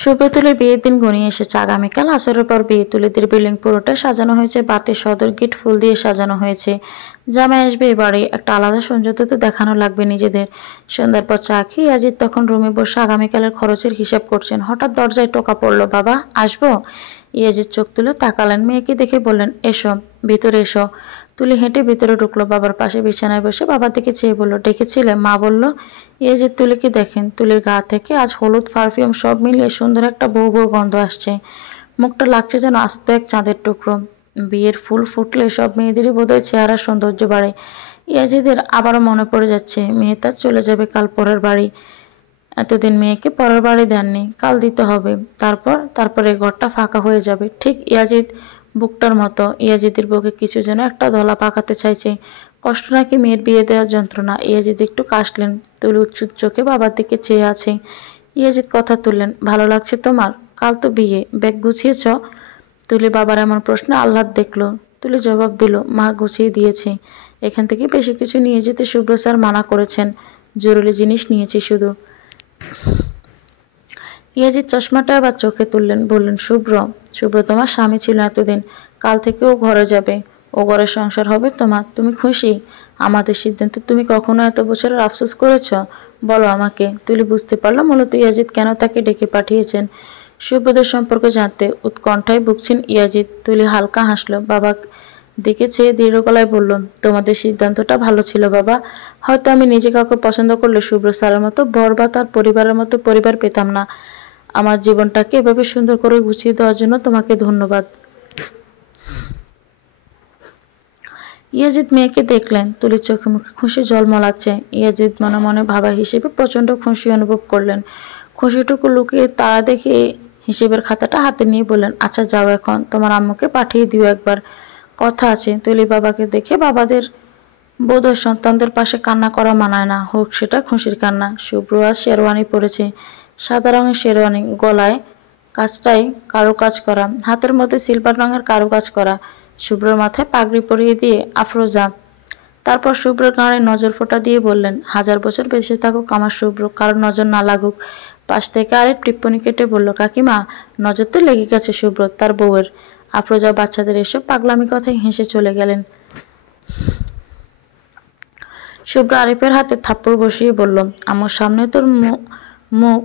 সুব্রতুলের বিয়ের দিন ঘনিয়ে এসেছে। আগামীকাল আসরের পর বিয়ে। তুলিদের বিল্ডিং পুরোটা সাজানো হয়েছে বাতি, সদর গেট ফুল দিয়ে সাজানো হয়েছে। জামাই আসবে এবারে, একটা আলাদা সৌন্দর্য তো দেখানো লাগবে নিজেদের। সন্ধ্যার পর চা খেয়ে ইয়াজিদ তখন রুমে বসে আগামীকালের খরচের হিসাব করছেন। হঠাৎ দরজায় টোকা পড়লো। বাবা, আসবো? ইয়াজিদ চোখ তুলে তাকালেন। মেয়েকে দেখে বললেন, এসো, ভিতরে এসো। তুলি হেঁটে ভিতরে ঢুকলো। বাবার পাশে বিছানায় বসে বাবার দিকে চেয়ে বলল, ডেকেছিলে? মা বলল। ইয়াজিদ তুলিকে দেখেন। তুলির গা থেকে আজ হলুদ, পারফিউম সব মিলিয়ে সুন্দর একটা বউ বউ গন্ধ আসছে। মুখটা লাগছে যেন আস্ত এক চাঁদের টুকরো। বিয়ের ফুল ফুটলে সব মেয়েদেরই বোধহয় চেহারার সৌন্দর্য বাড়ে। ইয়াজিদের আবারও মনে পড়ে যাচ্ছে, মেয়ে তার চলে যাবে কাল পরের বাড়ি। এতদিন মেয়েকে পরের বাড়ি দেননি, কাল দিতে হবে। তারপর এই ঘরটা ফাঁকা হয়ে যাবে। ঠিক ইয়াজিদ বুকটার মতো। ইয়াজিদের বুকে কিছু যেন একটা দলা পাকাতে চাইছে। কষ্ট নাকি মেয়ের বিয়ে দেওয়ার যন্ত্রণা। ইয়াজিদ একটু কাশলেন। তুলি উচ্ছুট চোখে বাবার দিকে চেয়ে আছে। ইয়াজিদ কথা তুললেন, ভালো লাগছে তোমার? কাল তো বিয়ে, ব্যাগ গুছিয়েছ? তুলি বাবার এমন প্রশ্নে আহ্লাদ দেখলো। তুলি জবাব দিল, মা গুছিয়ে দিয়েছে। এখান থেকে বেশি কিছু নিয়ে যেতে শুভ্র স্যার মানা করেছেন। জরুরি জিনিস নিয়েছি শুধু। ইয়াজিদ চশমাটা আবার চোখে তুললেন, বললেন, শুভ্র তোমার স্বামী ছিল এতদিন, কাল থেকে ও ঘরে যাবে। ও ঘরের সংসার হবে তোমার। তুমি খুশি? আমাদের সিদ্ধান্তে তুমি কখনো এত বছরের আফসোস করেছ? বলো আমাকে। তুলি বুঝতে পারলাম মূলত ইয়াজিদ কেন তাকে ডেকে পাঠিয়েছেন। শুভ্রদের সম্পর্কে জানতে। উৎকণ্ঠায় ভুগছেন ইয়াজিদ। তুলি হালকা হাসলো। বাবা দিকে চেয়ে দৃঢ় গলায় বলল, তোমাদের সিদ্ধান্তটা ভালো ছিল বাবা। হয়তো আমি নিজে কাউকে পছন্দ করলে শুভ্র স্যারের মতো বর বা তার পরিবারের মতো পরিবার পেতাম না। আমার জীবনটাকে এভাবে সুন্দর করে গুছিয়ে দেওয়ার জন্য তোমাকে ধন্যবাদ। ইয়াজিদ মেয়েকে দেখলেন। তুলির চোখে মুখে খুশি ঝলমলাচ্ছে। ইয়াজিদ মনে মনে ভাবা হিসেবে প্রচণ্ড খুশি অনুভব করলেন। খুশিটুকু লুকিয়ে তারা দেখে হিসেবের খাতাটা হাতে নিয়ে বললেন, আচ্ছা যাও এখন, তোমার আম্মুকে পাঠিয়ে দিও একবার, কথা আছে। তুলি বাবাকে দেখে বাবাদের বোধহয় সন্তানদের পাশে কান্না করা মানায় না, হোক সেটা খুশির কান্না। শুভ্র আজ শেরওয়ানি পরেছে, সাদা রঙের শেরওয়ানি, গলায় কাজটাই কারুকাজ করা, হাতের মধ্যে সিলভার রঙের কারুকাজ করা। শুভ্রর মাথায় পাগড়ি পরিয়ে দিয়ে আফরোজা। তারপর শুভ্রর গাঁড়ে নজর ফোঁটা দিয়ে বললেন, হাজার বছর বেঁচে থাকুক আমার শুভ্র, কারোর নজর না লাগুক। পাশ থেকে আরেক টিপ্পনি কেটে বলল, কাকিমা, নজর তো লেগে গেছে শুভ্র, তার বউয়ের। আফরোজা বাচ্চাদের এসব পাগলামি কথায় হেসে চলে গেলেন। শুভ্র আরিফের হাতে থাপ্পড় বসিয়ে বলল, আমার সামনে তোর মুখ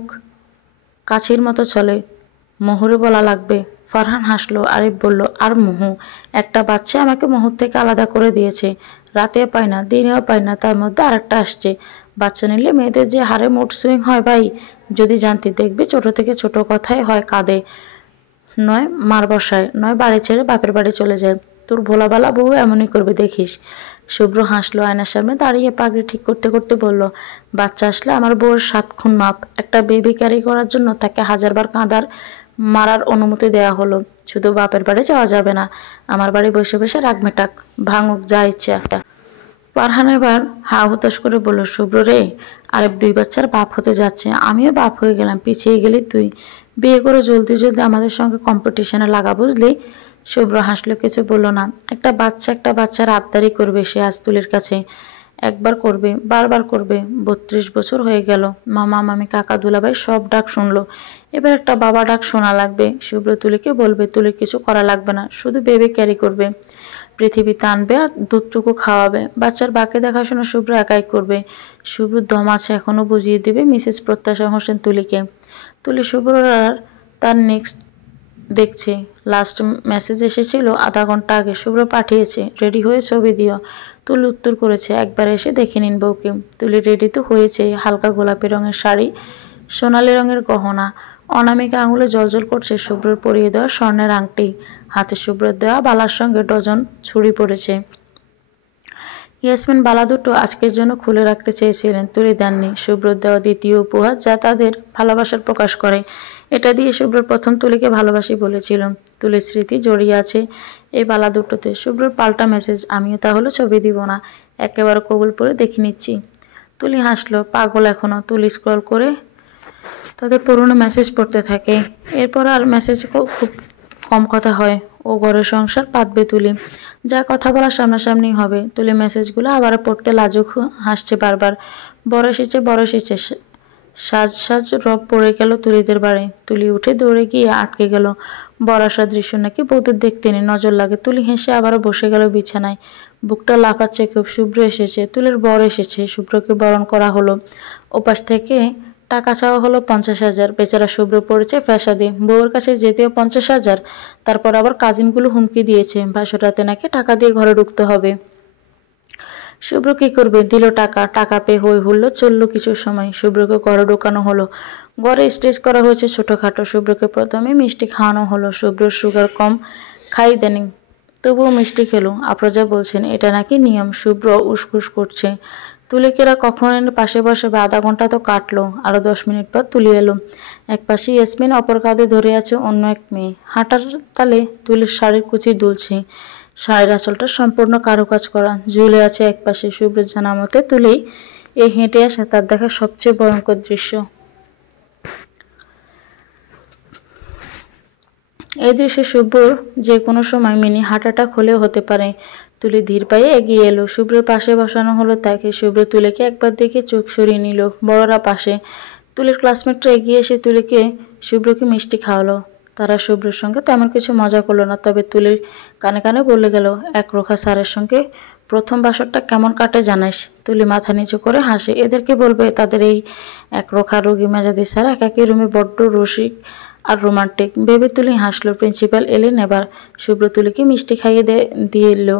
কাছির মতো চলে, মোহরে বলা লাগবে। ফারহান হাসলো। আরিফ বলল, আর মোহু? একটা বাচ্চা আমাকে মোহর থেকে আলাদা করে দিয়েছে। রাতেও পাই না, দিনেও পাই না, তার মধ্যে আরেকটা আসছে। বাচ্চা নিলে মেয়েদের যে হারে মুড সুইং হয় ভাই, যদি জানতে। দেখবি ছোট থেকে ছোট কথায় হয় কাঁদে, নয় মার বসায়, নয় বাড়ি ছেড়ে বাপের বাড়ি চলে যায়। তোর ভোলাবালা বউ এমনই করবে দেখিস। শুভ্র হাসলো। আয়নার সামনে দাঁড়িয়ে পাগড়ি ঠিক করতে করতে বলল, বাচ্চা আসলে আমার বউর 7 খুন মাপ। একটা বেবি ক্যারি করার জন্য তাকে 1000বার কাঁদার মারার অনুমতি দেয়া হলো। শুধু বাপের বাড়ি যাওয়া যাবে না, আমার বাড়ি বসে বসে রাগ মেটাক, ভাঙুক যা ইচ্ছা। ফারহান এবার হা হুতাশ করে বলল, শুভ্র রে, আরেক 2 বাচ্চার বাপ হতে যাচ্ছে, আমিও বাপ হয়ে গেলাম, পিছিয়ে গেলি তুই। বিয়ে করে জলদি জলদি আমাদের সঙ্গে কম্পিটিশনে লাগা, বুঝলি? শুভ্র হাসলো, কিছু বলল না। একটা বাচ্চার আবদারি করবে সে আজ তুলির কাছে। একবার করবে, বারবার করবে। 32 বছর হয়ে গেল, মামা মামি কাকা দুলাভাই সব ডাক শুনলো, এবার একটা বাবা ডাক শোনা লাগবে। শুভ্র তুলিকে বলবে, তুলির কিছু করা লাগবে না, শুধু বেবি ক্যারি করবে, পৃথিবীতে আনবে আর দুধটুকু খাওয়াবে। বাচ্চার বাকি দেখাশোনা শুভ্র একাই করবে। শুভ্র দম আছে এখনো, বুঝিয়ে দেবে মিসেস প্রত্যাশা হোসেন তুলিকে। তুলি শুভ্র আর তার নেক্সট দেখছে। লাস্ট মেসেজ এসেছিল আধা ঘন্টা আগে, শুভ্র পাঠিয়েছে, রেডি হয়ে ছবি দিও। তুলি উত্তর করেছে, একবার এসে দেখে নিন বউকে। তুলি রেডি তো হয়েছে, হালকা গোলাপি রঙের শাড়ি, সোনালি রঙের গহনা, অনামিকা আঙুলে জলজল করছে শুভ্রর পরিয়ে দেওয়া স্বর্ণের আংটি, হাতে শুভ্রর দেওয়া বালার সঙ্গে ডজন ছুরি পড়েছে। ইয়াসমিন বালা দুটো আজকের জন্য খুলে রাখতে চেয়েছিলেন, তুলি দেননি। শুভ্রর দেওয়া দ্বিতীয় উপহার, যা তাদের ভালোবাসার প্রকাশ করে। এটা দিয়ে শুভ্রর প্রথম তুলিকে ভালোবাসি বলেছিল। তুলির স্মৃতি জড়িয়ে আছে এই বালা দুটোতে। শুভ্রর পাল্টা মেসেজ, আমিও তাহলে ছবি দিব না, একেবারে কবুল পরে দেখে নিচ্ছি। তুলি হাসলো, পাগল এখনো। তুলি স্ক্রল করে তাদের পুরনো মেসেজ পড়তে থাকে। এরপর আর মেসেজ খুব কম কথা হয়। ও ঘরের সংসার পাতবে তুলি, যা কথা বলা সামনাসামনি হবে। তুলি মেসেজগুলো আবার পড়তে লাজুক হাসছে বারবার। বড় এসেছে সাজ সাজ রব পড়ে গেল তুলিদের বাড়ি। তুলি উঠে দৌড়ে গিয়ে আটকে গেল। বড়াসা দৃশ্য নাকি বৌদের দেখতে নেই, নজর লাগে। তুলি হেসে আবারও বসে গেল বিছানায়। বুকটা লাফাচ্ছে খুব। শুভ্র এসেছে, তুলির বর এসেছে। শুভ্রকে বরণ করা হলো। ওপাশ থেকে টাকা চাওয়া হলো 50,000। বেচারা শুভ্র পড়েছে ফ্যাসাদে। বউয়ের কাছে যেতেও 50,000, তারপর আবার কাজিনগুলো হুমকি দিয়েছে ভাসরাতে নাকি টাকা দিয়ে ঘরে ঢুকতে হবে। শুভ্র কি করবে? দিল টাকা। টাকা পেয়ে হই হুল্লো চললো কিছু সময়। শুভ্রকে ঘরে ঢোকানো হলো। ঘরে স্টেজ করা হয়েছে ছোটোখাটো। শুভ্রকে প্রথমে মিষ্টি খাওয়ানো হলো। শুভ্রর সুগার কম, খাই দেনি, তবুও মিষ্টি খেলো। আফরোজা বলছেন এটা নাকি নিয়ম। শুভ্র উসখুস করছে। তুলিকেরা কখন এনে পাশে বসে? আধা ঘন্টা তো কাটলো। আরও 10 মিনিট পর তুলি এলো। এক পাশে ইয়াসমিন, অপর কাঁধে ধরে আছে অন্য এক মেয়ে। হাঁটার তালে তুলির শাড়ির কুচি দুলছে। শাড়ির আঁচলটা সম্পূর্ণ কারুকাজ করা, ঝুলে আছে এক পাশে। শুভ্রের জানা মতে তুলি এই হেঁটে আসে তার দেখা সবচেয়ে ভয়ঙ্কর দৃশ্য। এই দৃশ্যে শুভ্রর যে কোনো সময় মিনি হার্ট অ্যাটাক হলেও হতে পারে। তুলি ধীর পায়ে এগিয়ে এলো। শুভ্রের পাশে বসানো হলো তাকে। শুভ্র তুলিকে একবার দেখে চোখ সরিয়ে নিল। বড়রা পাশে। তুলির ক্লাসমেটরা এগিয়ে এসে তুলিকে শুভ্রকে মিষ্টি খাওয়ালো। তারা শুভ্রের সঙ্গে তেমন কিছু মজা করলো না, তবে তুলির কানে কানে বলে গেল, একরোখা স্যারের সঙ্গে প্রথম বাসরটা কেমন কাটে জানাইস? তুলি মাথা নিচু করে হাসে। এদেরকে বলবে তাদের এই একরোখা রোগী মেজাদি স্যার একাকী রুমে বড্ড রসিক আর রোমান্টিক ভেবে তুলি হাসলো। প্রিন্সিপাল এলেন এবার। শুভ্র তুলিকে মিষ্টি খাইয়ে দিয়ে এলো।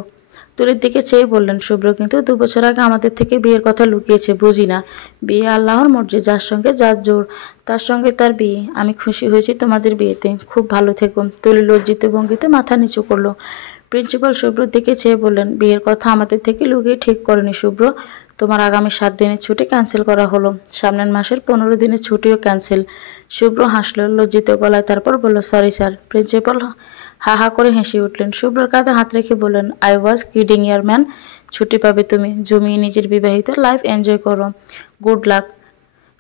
তুলির দিকে চেয়ে বললেন, শুভ্র কিন্তু 2 বছর আগে আমাদের থেকে বিয়ের কথা লুকিয়েছে, বুঝি না? বিয়ে আল্লাহর মর্জি, যার সঙ্গে যার জোর তার সঙ্গে তার বিয়ে। আমি খুশি হয়েছি তোমাদের বিয়েতে, খুব ভালো থেকো। তুলি লজ্জিত ভঙ্গিতে মাথা নিচু করলো। প্রিন্সিপাল শুভ্রর দিকে চেয়ে বললেন, বিয়ের কথা আমাদের থেকে লুকিয়ে ঠিক করেনি শুভ্র। তোমার আগামী 7 দিনের ছুটি ক্যান্সেল করা হলো। সামনের মাসের 15 দিনের ছুটিও ক্যান্সেল। শুভ্র হাসলো লজ্জিত গলায়, তারপর বলল, সরি স্যার। প্রিন্সিপাল হা হা করে হেসে উঠলেন। শুভ্রর কাঁধে হাত রেখে বললেন, I was kidding year man. ছুটি পাবে তুমি, জমিয়ে নিজের বিবাহিত লাইফ এনজয় করো। Good luck.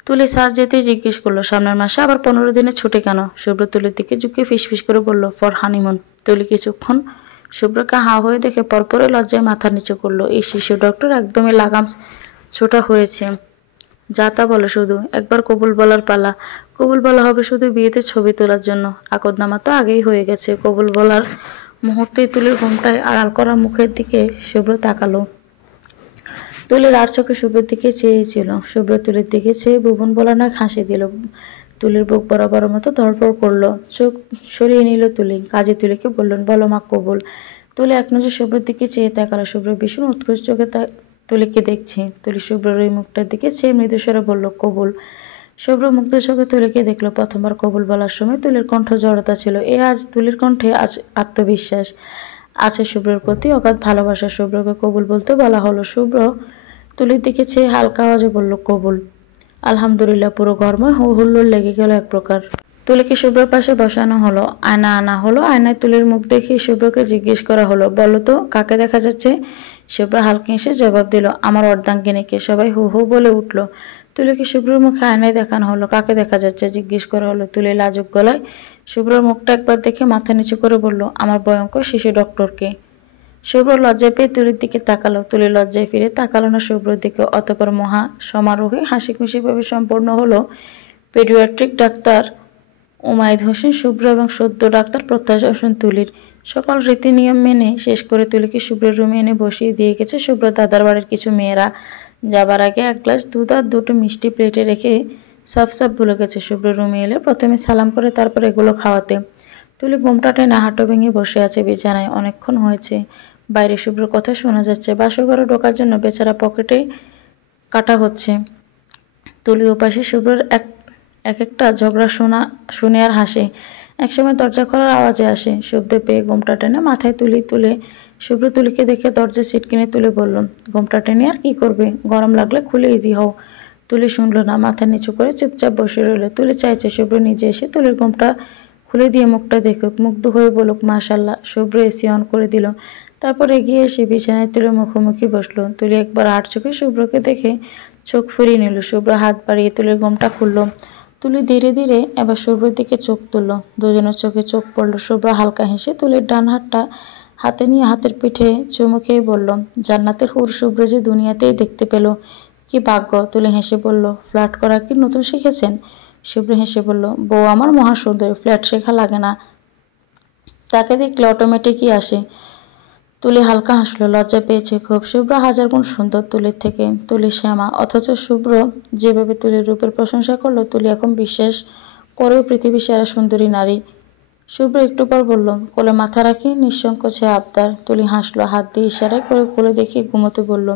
তুলি স্যার যেতেই জিজ্ঞেস করলো, সামনের মাসে আবার 15 দিনের ছুটি কেন? শুভ্র তুলির দিকে ঝুঁকে ফিসফিস করে বলল, ফর হানিমুন। তুলি কিছুক্ষণ শুভ্রকে হা হয়ে দেখে পরপরে লজ্জায় মাথা নিচু করলো। এই শিশু ডক্টর একদমই লাগাম ছোটা হয়েছে। যা তা বলে শুধু। একবার কবুল বলার পালা। কবুল বলা হবে শুধু বিয়েতে ছবি তোলার জন্য। আকদনামা তো আগেই হয়ে গেছে। কবুল বলার মুহূর্তেই তুলির ঘুমটায় আড়াল করা মুখের দিকে শুভ্র তাকালো। তুলির আর চোখে শুভ্রের দিকে চেয়েছিল। শুভ্র তুলির দিকে চেয়ে ভুবন বলা না হাসি দিল। তুলির বুক বরাবর মতো ধরপড় করলো। চোখ সরিয়ে নিল তুলি। কাজে তুলিকে বললেন, বলো মা কবুল। তুলি এক নজর শুভ্রের দিকে চেয়ে তাকালো। শুভ্র ভীষণ উৎকোচ চোখে তুলিকে দেখছে। তুলি শুভ্রের ওই মুখটার দিকে চেয়ে মৃদুস্বরে বলল, কবুল। শুভ্র মুগ্ধ চোখে তুলিকে দেখলো। প্রথমবার কবুল বলার সময় তুলির কণ্ঠ জড়তা ছিল। আজ তুলির কণ্ঠে আজ আত্মবিশ্বাস আছে। শুভ্রের প্রতি অগাধ ভালোবাসা। শুভ্রকে কবুল বলতে বলা হলো। শুভ্র তুলির দিকে চেয়ে হালকা আওয়াজে বলল, কবুল। আলহামদুলিল্লাহ। পুরো ঘরময় হো হুল্লোড় লেগে গেল এক প্রকার। তুলিকে শুভ্রের পাশে বসানো হলো। আয়না আনা হলো। আয়নায় তুলির মুখ দেখে শুভ্রকে জিজ্ঞেস করা হলো, বলো তো কাকে দেখা যাচ্ছে? শুভ্র হালকা এসে জবাব দিল, আমার অর্ধাঙ্গিনীকে। সবাই হু হু বলে উঠল। তুলিকে শুভ্রের মুখে আয়নায় দেখানো হলো। কাকে দেখা যাচ্ছে জিজ্ঞেস করা হলো। তুলি লাজুক গলায় শুভ্রের মুখটা একবার দেখে মাথা নিচু করে বলল, আমার ভয়ঙ্কর শিশু ডক্টরকে। শুভ্র লজ্জায় পেয়ে তুলির দিকে তাকালো। তুলি লজ্জায় ফিরে তাকালো না শুভ্রর দিকে। অতঃপর মহা সমারোহে হাসি খুশিভাবে সম্পন্ন হলো পেডিয়াট্রিক ডাক্তার উমাইদ হোসেন শুভ্র এবং সদ্য ডাক্তার প্রত্যাশা হোসেন তুলির। সকল রীতি নিয়ম মেনে শেষ করে তুলিকে শুভ্রের রুমে এনে বসিয়ে দিয়ে গেছে শুভ্র দাদার বাড়ির কিছু মেয়েরা। যাবার আগে 1 গ্লাস দুধ আর 2টো মিষ্টি প্লেটে রেখে সাফ সাফ ভুলে গেছে শুভ্র রুমে এলে প্রথমে সালাম করে তারপর এগুলো খাওয়াতে। তুলি ঘুমটা টেনে হাঁটু ভেঙে বসে আছে বিছানায়। অনেকক্ষণ হয়েছে। বাইরে শুভ্রর কথা শোনা যাচ্ছে। বাসঘরে ঢোকার জন্য বেচারা পকেটে কাটা হচ্ছে। তুলি ওপাশে শুভ্রর একটা ঝগড়া শুনে আর হাসে। একসময় দরজা খোলার আওয়াজে আসে। শব্দ পেয়ে ঘোমটা টেনে মাথায় তুলে শুভ্র তুলিকে দেখে দরজা সিটকিনে তুলে বলল, ঘোমটা টেনে আর কি করবে? গরম লাগলে খুলে ইজি হও। তুলি শুনলো না। মাথা নিচু করে চুপচাপ বসে রইল। তুলি চাইছে শুভ্র নিজে এসে তুলির ঘোমটা খুলে দিয়ে মুখটা দেখুক, মুগ্ধ হয়ে বলুক মাশাল্লাহ। শুভ্র এসি অন করে দিল। তারপর এগিয়ে এসে বিছানায় তুলে মুখোমুখি বসলো। তুলি একবার আর চোখে শুভ্রকে দেখে চোখ ফিরিয়ে নিল। শুভ্র হাত বাড়িয়ে তুলির ঘোমটা খুলল। তুলি ধীরে ধীরে এবার শুভ্রের দিকে চোখ তুলল। দুজনের চোখে চোখ পড়ল। শুভ্র হালকা হেসে তুলির ডান হাতটা হাতে নিয়ে হাতের পিঠে চুমু খেয়ে বলল, জান্নাতের হুর শুভ্র যে দুনিয়াতেই দেখতে পেল। কি ভাগ্য, তুলি হেসে বলল। ফ্ল্যাট করা কি নতুন শিখেছেন? শুভ্র হেসে বলল, বউ আমার মহাসুন্দরী, ফ্ল্যাট শেখা লাগে না, তাকে দেখলে অটোমেটিকই আসে। তুলি হালকা হাসলো, লজ্জা পেয়েছে খুব। শুভ্র হাজার গুণ সুন্দর তুলির থেকে, তুলি শ্যামা, অথচ শুভ্র যেভাবে তুলির রূপের প্রশংসা করলো, তুলি এখন বিশ্বাস করেও পৃথিবীর সেরা সুন্দরী নারী। শুভ্র একটু পর বলল, কোলে মাথা রাখি, নিঃসংকোচে আবদার। তুলি হাসলো, হাত দিয়ে ইশারায় করে কোলে দেখিয়ে ঘুমোতে বলল।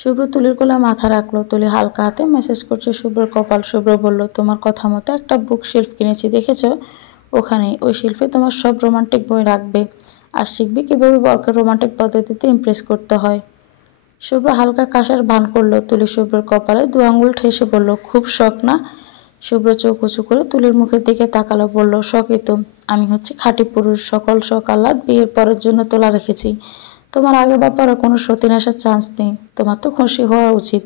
শুভ্র তুলির কোলে মাথা রাখলো, তুলি হালকা হাতে মেসেজ করছে শুভ্রর কপাল। শুভ্র বলল, তোমার কথা মতো একটা বুক শেলফ কিনেছি, দেখেছ? ওখানে ওই শেলফে তোমার সব রোমান্টিক বই রাখবে, আর শিখবে কীভাবে বরকে রোমান্টিক পদ্ধতিতে ইমপ্রেস করতে হয়। শুভ্র হালকা কাশার ভান করলো। তুলি শুভ্রর কপালে 2 আঙুল ঠেসে বলল, খুব শখ না? শুভ্র চোখ উঁচু করে তুলির মুখের দিকে তাকালো, বলল, শখই তো। আমি হচ্ছে খাঁটি পুরুষ, সকল শখ আহ্লাদ বিয়ের পরের জন্য তোলা রেখেছি। তোমার আগে বা পরে কোনো সতীন আসার চান্স নেই, তোমার তো খুশি হওয়া উচিত।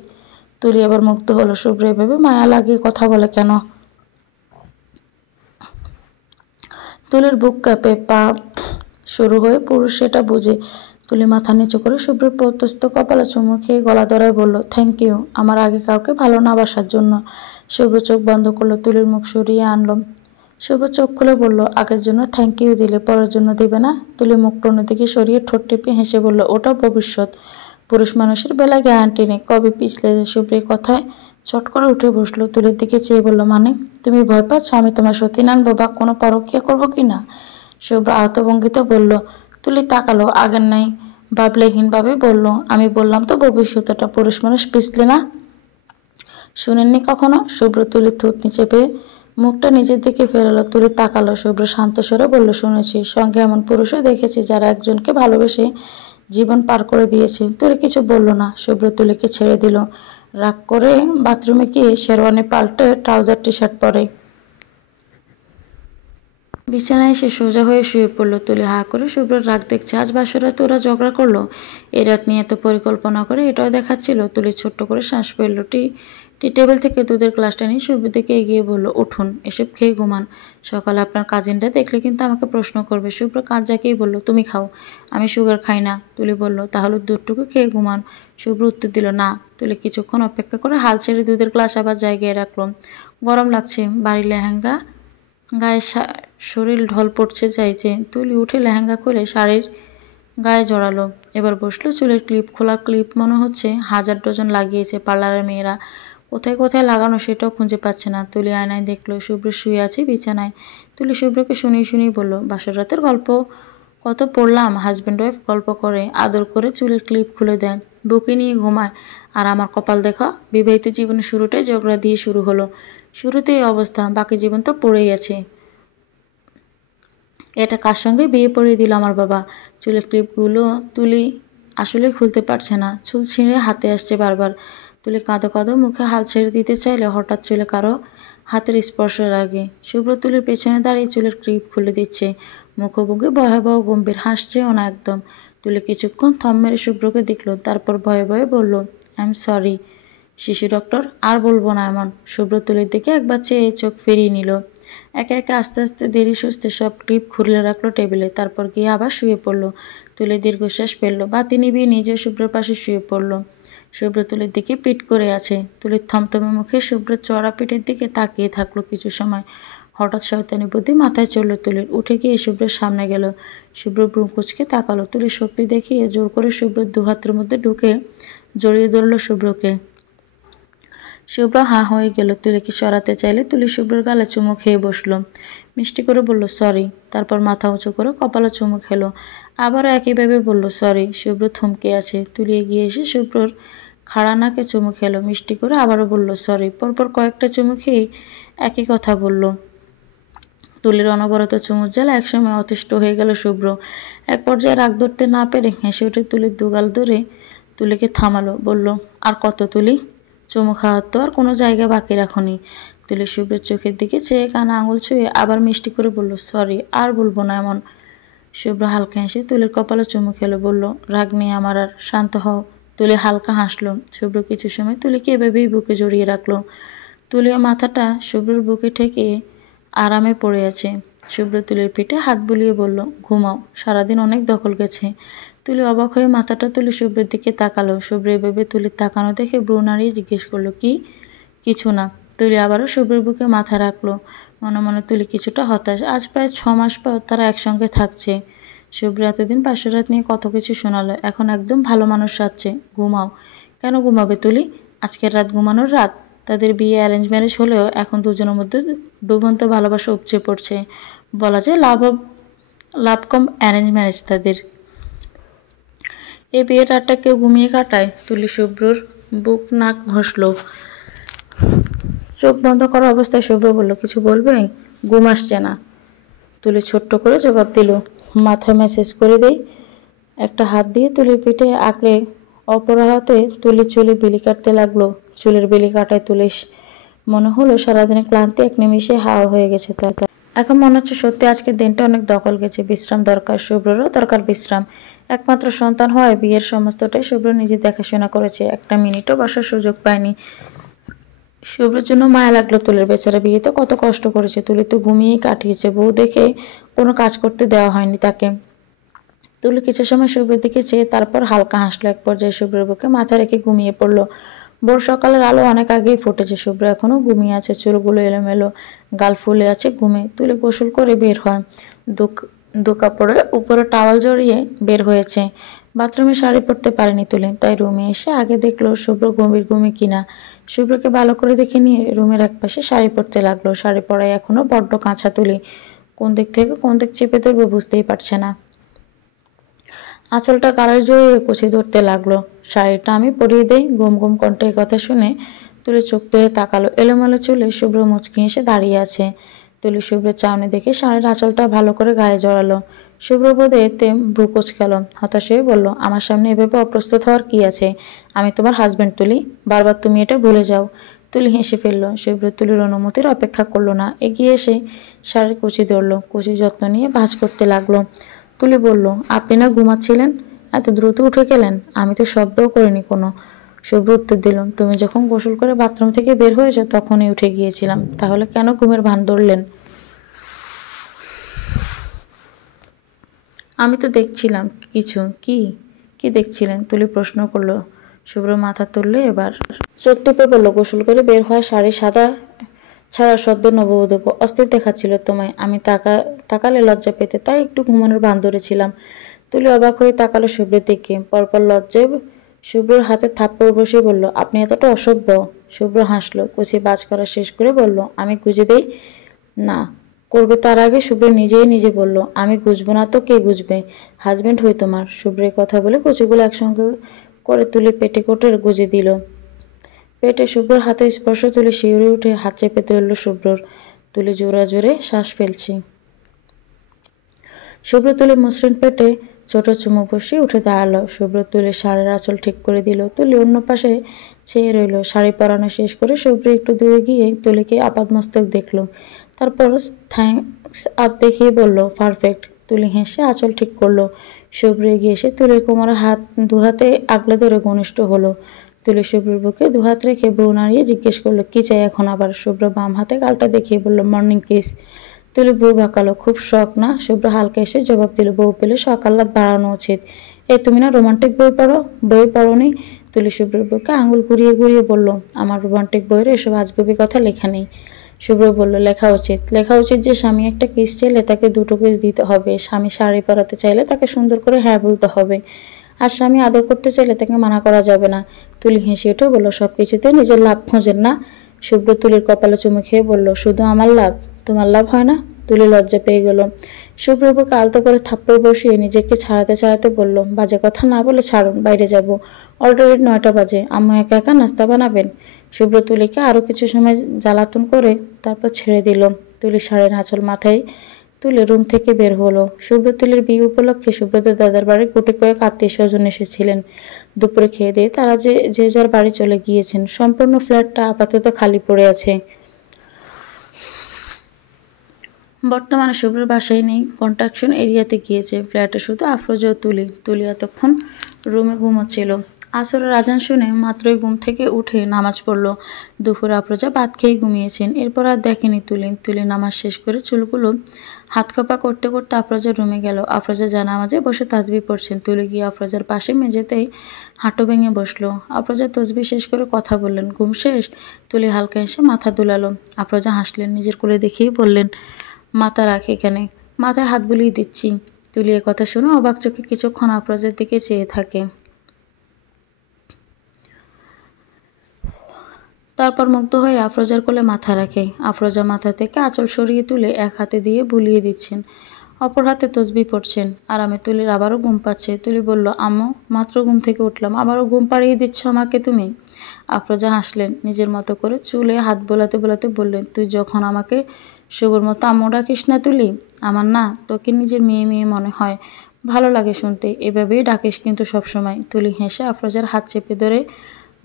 তুলি এবার মুগ্ধ হলো, শুভ্র এভাবে মায়া লাগিয়ে কথা বলে কেন? তুলির বুক কাঁপে, পা শুরু হয়ে পুরুষ সেটা বুঝে। তুলি মাথা নিচু করে শুভ্রের প্রত্যস্ত কপালে চুমু খেয়ে গলা ধরায় বলল, থ্যাংক ইউ আমার আগে কাউকে ভালো না বাসার জন্য। শুভ্র চোখ বন্ধ করলো, তুলির মুখ সরিয়ে আনলো। শুভ্র চোখ খুলে বলল, আগের জন্য থ্যাংক ইউ দিলে পরের জন্য দিবে না? তুলি মুখ টনের দিকে সরিয়ে ঠোঁট টিপে হেসে বলল, ওটা ভবিষ্যৎ, পুরুষ মানুষের বেলায় গ্যারান্টি নেই, কবে পিছলে যায়। শুভ্র কথায় চট করে উঠে বসলো, তুলির দিকে চেয়ে বলল, মানে তুমি ভয় পাচ্ছ আমি তোমার সতীন আনবো বা কোনো পরকীয়া করবো কি না? শুভ্র আহত ভঙ্গিতে বলল। তুলি তাকালো, আগের নাই ভাবলেহীনভাবে বলল, আমি বললাম তো ভবিষ্যৎটা, পুরুষ মানুষ পিছলে না। শুনেননি কখনো? শুভ্র তুলির থুতনি চেপে মুখটা নিজের দিকে ফেরালো। তুলি তাকালো, শুভ্র শান্ত স্বরে বলল, শুনেছি, সঙ্গে এমন পুরুষও দেখেছি যারা একজনকে ভালোবেসে জীবন পার করে দিয়েছে। তুলি কিছু বলল না। শুভ্র তুলিকে ছেড়ে দিল, রাগ করে বাথরুমে গিয়ে শেরওয়ানি পাল্টে ট্রাউজার টি শার্ট পরে বিছানায় এসে সোজা হয়ে শুয়ে পড়লো। তুলি হা করে শুভ্রর রাগ দেখছে। আজ বাসরাতে ওরা ঝগড়া করলো, এ রাত নিয়ে তো পরিকল্পনা করে এটাও দেখাচ্ছিল। তুলি ছোট্ট করে শ্বাস ফেললো। টি টেবিল থেকে দুধের গ্লাসটা নিয়ে শুভ্রের দিকে এগিয়ে বলল, উঠুন, এসব খেয়ে ঘুমান, সকালে আপনার কাজিনটা দেখলে কিন্তু আমাকে প্রশ্ন করবে। শুভ্র কাজ যাকেই বলল, তুমি খাও, আমি সুগার খাই না। তুলি বলল, তাহলে দুধটুকু খেয়ে ঘুমান। শুভ্র উত্তর দিল, না। তুলি কিছুক্ষণ অপেক্ষা করে হাল ছেড়ে দুধের গ্লাস আবার জায়গায় রাখলো। গরম লাগছে, বাড়ি লেহেঙ্গা গায়ে শরীর ঢল পড়ছে চাইছে। তুলি উঠে লেহেঙ্গা খুলে শাড়ির গায়ে জড়ালো। এবার বসলো। চুলের ক্লিপ, খোলা ক্লিপ মনে হচ্ছে 1000 ডজন লাগিয়েছে পার্লারের মেয়েরা। কোথায় কোথায় লাগানো সেটাও খুঁজে পাচ্ছে না। তুলি আয়নায় দেখলো শুভ্র শুয়ে আছে বিছানায়। তুলি শুভ্রকে শুনিয়ে শুনিয়ে বলল, বাসর রাতের গল্প কত পড়লাম, হাজব্যান্ড ওয়াইফ গল্প করে, আদর করে চুলের ক্লিপ খুলে দেয়, বুকে নিয়ে ঘুমায়, আর আমার কপাল দেখা বিবাহিত জীবনের শুরুটাই ঝগড়া দিয়ে শুরু হলো। শুরুতেই অবস্থা, বাকি জীবন তো পড়েই আছে। এটা কার সঙ্গে বিয়ে পড়িয়ে দিল আমার বাবা। চুলের ক্লিপগুলো তুলি আসলেই খুলতে পারছে না, চুল ছিঁড়ে হাতে আসছে বারবার। তুলি কাঁদো কাঁদো মুখে হাল ছেড়ে দিতে চাইলে হঠাৎ চুলে কারো হাতের স্পর্শ লাগে। শুভ্র তুলির পেছনে দাঁড়িয়ে চুলের ক্লিপ খুলে দিচ্ছে, মুখভঙ্গি ভয়াবহ গম্ভীর, হাসছেও না একদম। তুলি কিছুক্ষণ থম মেরে শুভ্রকে দেখল, তারপর ভয়ে ভয়ে বলল, আই এম সরি শিশু ডক্টর, আর বলবো না এমন। শুভ্র তুলির দিকে একবার চেয়ে চোখ ফিরিয়ে নিল। একে একে আস্তে আস্তে দেরি সুস্থে সব ক্লিপ খুলে রাখলো টেবিলে, তারপর গিয়ে আবার শুয়ে পড়লো। তুলি দীর্ঘশ্বাস ফেললো, বাতি নিভিয়ে নিজেও শুভ্রের পাশে শুয়ে পড়লো। শুভ্র তুলির দিকে পিঠ করে আছে। তুলির থমথমে মুখে শুভ্রের চড়া পিঠের দিকে তাকিয়ে থাকলো কিছু সময়। হঠাৎ শয়তানি বুদ্ধি মাথায় চললো তুলির, উঠে গিয়ে শুভ্রের সামনে গেল। শুভ্র ভ্রু কুঁচকে তাকালো। তুলির শক্তি দেখিয়ে জোর করে শুভ্রের 2 হাতের মধ্যে ঢুকে জড়িয়ে ধরলো শুভ্রকে। শুভ্র হাঁ হয়ে গেল। তুলিকে সরাতে চাইলে তুলি শুভ্রর গালে চুমু খেয়ে বসলো, মিষ্টি করে বলল, সরি। তারপর মাথা উঁচু করে কপালে চুমু খেলো। আবারও একইভাবে বলল, সরি। শুভ্র থমকে আছে। তুলি এগিয়ে এসে শুভ্রর খাড়া নাকে চুমু খেলো, মিষ্টি করে আবারও বলল, সরি। পরপর কয়েকটা চুমু খেয়েই একই কথা বলল। তুলির অনবরত চুমুর জ্বালা একসময় অতিষ্ঠ হয়ে গেল শুভ্র। এক পর্যায়ে রাগ ধরতে না পেরে হেসে উঠে তুলির দুগাল ধরে তুলিকে থামালো, বলল, আর কত তুলি, চুমু খাওয়ার তো আর কোনো জায়গা বাকি রাখনি। তুলি শুভ্রের চোখের দিকে চেয়ে কানে আঙুল ছুঁয়ে আবার মিষ্টি করে বলল, সরি, আর বলবো না এমন। শুভ্র হালকা হেসে তুলির কপালে চুমু খেলো, বলল, রাগ নেই আমার আর, শান্ত হও। তুলি হালকা হাসলো। শুভ্র কিছু সময় তুলিকে এভাবেই বুকে জড়িয়ে রাখলো। তুলিও মাথাটা শুভ্রের বুকে ঠেকে আরামে পড়ে আছে। শুভ্র তুলির পিঠে হাত বুলিয়ে বলল, ঘুমাও, সারাদিন অনেক দখল গেছে। তুলি অবাক হয়ে মাথাটা তুলে শুভ্রের দিকে তাকালো। শুভ্র এভাবে তুলির তাকানো দেখে ভ্রু নাড়িয়ে জিজ্ঞেস করলো, কি? কিছু না। তুলি আবারও শুভ্রের বুকে মাথা রাখলো। মনে মনে তুলি কিছুটা হতাশ। আজ প্রায় 6 মাস পর তারা একসঙ্গে থাকছে। শুভ্র এতদিন পাশেরাত নিয়ে কত কিছু শোনালো, এখন একদম ভালো মানুষ সাজছে। ঘুমাও। কেন ঘুমাবে তুলি? আজকের রাত ঘুমানোর রাত। তাদের বিয়ে অ্যারেঞ্জ ম্যারেজ হলেও এখন দুজনের মধ্যে ডুবন্ত ভালোবাসা উপচে পড়ছে। বলা যায় লাভ কম অ্যারেঞ্জ ম্যারেজ তাদের। এই বিয়ের রাতটা কেউ ঘুমিয়ে কাটায়? তুলি শুভ্রর বুক নাক ঘষল। চোখ বন্ধ করা অবস্থায় শুভ্র বলল, কিছু বলবে? ঘুম আসছে না। তুলি ছোট্ট করে জবাব দিল, মাথায় ম্যাসেজ করে দেই। একটা হাত দিয়ে তুলির পিঠে আঁকড়ে অপর হাতে তুলির চুলে বিলি কাটতে লাগলো। চুলের বিলি কাটায় তুলি মনে হলো সারাদিনের ক্লান্তি এক নিমিষে হাওয়া হয়ে গেছে তার। এখন মনে হচ্ছে সত্যি আজকের দিনটা অনেক দখল গেছে। বিশ্রাম দরকার, শুভ্ররও দরকার বিশ্রাম। একমাত্র সন্তান হয়, বিয়ের সমস্তটাই শুভ্র নিজে দেখাশোনা করেছে, একটা মিনিটও বসার সুযোগ পায়নি। শুভ্রের জন্য মায়া লাগলো তুলির। বেচারা বিয়েতে কত কষ্ট করেছে, তুলি তো ঘুমিয়েই কাটিয়েছে। বউ দেখে কোনো কাজ করতে দেওয়া হয়নি তাকে। তুলি কিছু সময় শুভ্রের দিকে চেয়ে তারপর হালকা হাসলো। এক পর্যায়ে শুভ্রের বুকে মাথা রেখে ঘুমিয়ে পড়লো। ভোর সকালের আলো অনেক আগেই ফুটেছে। শুভ্র এখনো ঘুমিয়ে আছে, চুলগুলো এলোমেলো, গাল ফুলে আছে ঘুমে। তুলি গোসল করে বের হয়। দু কাপড়ে উপরে টাওয়াল জড়িয়ে বের হয়েছে। বাথরুমে শাড়ি পরতে পারেনি তুলি, তাই রুমে এসে আগে দেখলো শুভ্র গভীর ঘুমে কিনা। শুভ্রকে ভালো করে দেখে নিয়ে রুমের একপাশে শাড়ি পরতে লাগলো। শাড়ি পরায় এখনো বড্ড কাঁচা তুলি। কোন দিক থেকে কোন দিক চেপে ধরবে বুঝতেই পারছে না। আঁচলটা গালের জড়িয়ে কুচি ধরতে লাগলো। শাড়িটা আমি পরিয়ে দেই। ঘুম ঘুম কণ্ঠে কথা শুনে তুলি চোখ তুলে তাকালো। এলোমেলো চুলে শুভ্র মুচকি এসে দাঁড়িয়ে আছে। তুলি শুভ্রের চাউনি দেখে শাড়ির আঁচলটা ভালো করে গায়ে জড়ালো। শুভ্র বোধে এতে ভ্রু কুচকাল। হতাশ হয়ে বলল, আমার সামনে এভাবে অপ্রস্তুত হওয়ার কি আছে? আমি তোমার হাজবেন্ড তুলি, বারবার তুমি এটা ভুলে যাও। তুলি হেসে ফেললো। শুভ্র তুলির অনুমতির অপেক্ষা করলো না, এগিয়ে এসে শাড়ির কুচি ধরলো। কুচি যত্ন নিয়ে ভাঁজ করতে লাগলো। তুলি বলল, আপনি না ঘুমাচ্ছিলেন, এত দ্রুত উঠে গেলেন? আমি তো শব্দও করিনি কোনো। শুভ্র উত্তর দিল, তুমি যখন গোসল করে বাথরুম থেকে বের হয়েছো তখনই উঠে গিয়েছিলাম। তাহলে কেন ঘুমের ভান ধরলেন? আমি তো দেখছিলাম কিছু। কি কি দেখছিলেন? তুলি প্রশ্ন করলো। শুভ্র মাথা তুললে এবার। চোখ টিপে বলল, গোসল করে বের হওয়া শাড়ি সাদা ছাড়া সদ্য নববধূকে অস্থির দেখাচ্ছিল তোমায়। আমি তাকালে লজ্জা পেতে, তাই একটু ঘুমানোর ভান ধরেছিলাম। তুলি অবাক হয়ে তাকালো শুভ্রের দিকে। পরপর লজ্জায় শুভ্রর হাতে থাপ্পড় বসিয়ে বলল, আপনি এতটা অসভ্য। শুভ্র হাসলো। কুচি বাজ করা শেষ করে বলল, আমি গুজে দেই? না করবে তার আগে শুভ্র নিজে বলল, আমি গুজবো না তো কে গুজবে? হাজবেন্ড হই তোমার। শুভ্রের কথা বলে কুচিগুলো একসঙ্গে করে তুলে পেটিকোটের গুজে দিল। পেটে শুভ্রর হাতে স্পর্শ তুলে শিউরে উঠে হাত চেপে ধরল শুভ্রর। তুলে জোরে শ্বাস ফেলছি। শুভ্র তুলে মসৃণ পেটে ছোট চুমু বসিয়ে উঠে দাঁড়ালো। শুভ্র তুলে শাড়ির আঁচল ঠিক করে দিল। তুলি অন্য পাশে চেয়ে রইল। শাড়ি পরানো শেষ করে শুভ্র একটু দূরে গিয়ে তুলিকে আপাদমস্তক দেখলো। তারপর থ্যাঙ্কস আপ দেখিয়ে বলল, পারফেক্ট। তুলি হেসে আঁচল ঠিক করলো। শুভ্র এগিয়ে এসে তুলির কোমরে দু হাতে আগলে ধরে ঘনিষ্ঠ হলো। তুলি শুভ্রের বুকে দুহাত রেখে ভ্রু নাড়িয়ে জিজ্ঞেস করলো, কি চাই এখন আবার? শুভ্র বাম হাতে গালটা দেখিয়ে বলল, মর্নিং কিস। তুলি বউ বাঁকালো, খুব শখ না? শুভ্র হালকা এসে জবাব দিল, বউ পেলে শখ আহ্লাদ বাড়ানো উচিত। তুমি না রোমান্টিক বই পড়োনি? তুলি শুভ্রের বুকে আঙুল ঘুরিয়ে বলল, আমার রোমান্টিক বইয়ের এসব আজগুবি কথা লেখা নেই। শুভ্র বলল, লেখা উচিত যে স্বামী একটা কিস চাইলে তাকে 2টো কিস দিতে হবে। স্বামী শাড়ি পরাতে চাইলে তাকে সুন্দর করে হ্যাঁ বলতে হবে। আর স্বামী আদর করতে চাইলে তাকে মানা করা যাবে না। তুলি হেসে উঠে বলল, সবকিছুতে নিজের লাভ খোঁজেন না? শুভ্র তুলির কপালে চুমু খেয়ে বলল, শুধু আমার লাভ, তোমার লাভ হয় না? তুলি লজ্জা পেয়ে গেল। শুভ্র বুকে আলতো করে থাপ্পড় বসিয়ে নিজেকে ছাড়াতে বলল, বাজে কথা না বলে ছাড়ুন, বাইরে যাব। অলরেডি 9টা বাজে। আম্মু একা একা নাস্তা বানাবেন? শুভ্র তুলিকে আরো কিছু সময় জ্বালাতন করে তারপর ছেড়ে দিল। তুলি শাড়ির আঁচল মাথায় তুলে রুম থেকে বের হলো। শুভ্র তুলির বিয়ে উপলক্ষে শুভ্রদের দাদার বাড়ি গুটি কয়েক আত্মীয় স্বজন এসেছিলেন। দুপুরে খেয়ে দিয়ে তারা যে যার বাড়ি চলে গিয়েছেন। সম্পূর্ণ ফ্ল্যাটটা আপাতত খালি পড়ে আছে। বর্তমানে শুভ্রের বাসায় নেই, কন্ট্রাকশন এরিয়াতে গিয়েছে। ফ্ল্যাটে শুধু আফরোজা ও তুলি। তুলি এতক্ষণ রুমে ঘুমোচ্ছিল। আসরের আজান শুনে মাত্রই ঘুম থেকে উঠে নামাজ পড়ল। দুপুরে আফরোজা ভাত খেয়ে ঘুমিয়েছেন। এরপর আর দেখেনি তুলি নামাজ শেষ করে চুলগুলো হাত খোপা করতে করতে আফরোজার রুমে গেল। আফরোজা জানামাজে বসে তাসবিহ পড়ছেন। তুলি গিয়ে আফরোজার পাশে মেঝেতেই হাঁটু ভেঙে বসলো। আফরোজা তসবিহ শেষ করে কথা বললেন, ঘুম শেষ? তুলি হালকা এসে মাথা দুলালো। আফরোজা হাসলেন, নিজের কোলে দেখেই বললেন, মাথা রাখ এখানে, মাথায় হাত বুলিয়ে দিচ্ছি। তুলি কথা শুনে অবাক চোখে কিছুক্ষণ আফরোজার দিকে চেয়ে থাকে। তারপর মুগ্ধ হয়ে আফরোজার কোলে মাথা রাখে। আফরোজা মাথা থেকে আঁচল সরিয়ে তুলে এক হাতে দিয়ে বুলিয়ে দিচ্ছেন, অপর হাতে তসবিহ পড়ছেন। আরামে তুলির আবারও ঘুম পাচ্ছে। তুলি বলল, আম্মু, মাত্র ঘুম থেকে উঠলাম, আবারও ঘুম পাড়িয়ে দিচ্ছ আমাকে তুমি? আফরোজা হাসলেন, নিজের মতো করে চুলে হাত বোলাতে বোলাতে বললেন, তুই যখন আমাকে শুভর মতো আম্মু ডাকিস না তুলি, আমার না তোকে নিজের মেয়ে মেয়ে মনে হয়, ভালো লাগে শুনতে, এভাবেই ডাকিস কিন্তু সবসময়। তুলি হেসে আফরোজার হাত চেপে ধরে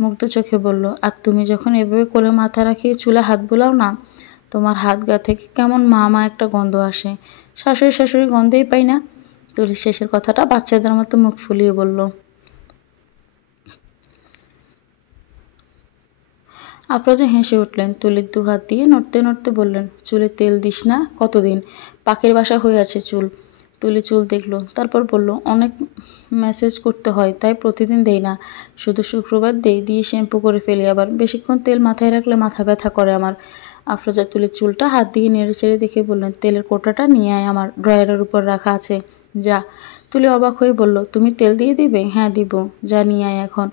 মুগ্ধ চোখে বলল, আর তুমি যখন এভাবে কোলে মাথা রাখিয়ে চুলে হাত বোলাও না, তোমার হাত গা থেকে কেমন মা মা একটা গন্ধ আসে, শাশুড়ি গন্ধই পাই না। তুলি শেষের কথাটা বাচ্চাদের মতো মুখ ফুলিয়ে বলল। আফরোজা হেসে উঠলেন। তুলির দু হাত দিয়ে নড়তে নড়তে বললেন, চুলে তেল দিস না কতদিন, পাখির বাসা হয়ে আছে চুল। তুলি চুল দেখলো, তারপর বলল, অনেক ম্যাসেজ করতে হয় তাই প্রতিদিন দেই না, শুধু শুক্রবার দেই, দিয়ে শ্যাম্পু করে ফেলি, আবার বেশিক্ষণ তেল মাথায় রাখলে মাথা ব্যথা করে আমার। আফরোজা তুলির চুলটা হাত দিয়ে নেড়ে চেড়ে দেখে বললেন, তেলের কোটাটা নিয়ে আয়, আমার ড্রয়ারের উপর রাখা আছে, যা। তুলি অবাক হয়ে বলল, তুমি তেল দিয়ে দিবে? হ্যাঁ দিব, যা নিয়ে আয় এখন।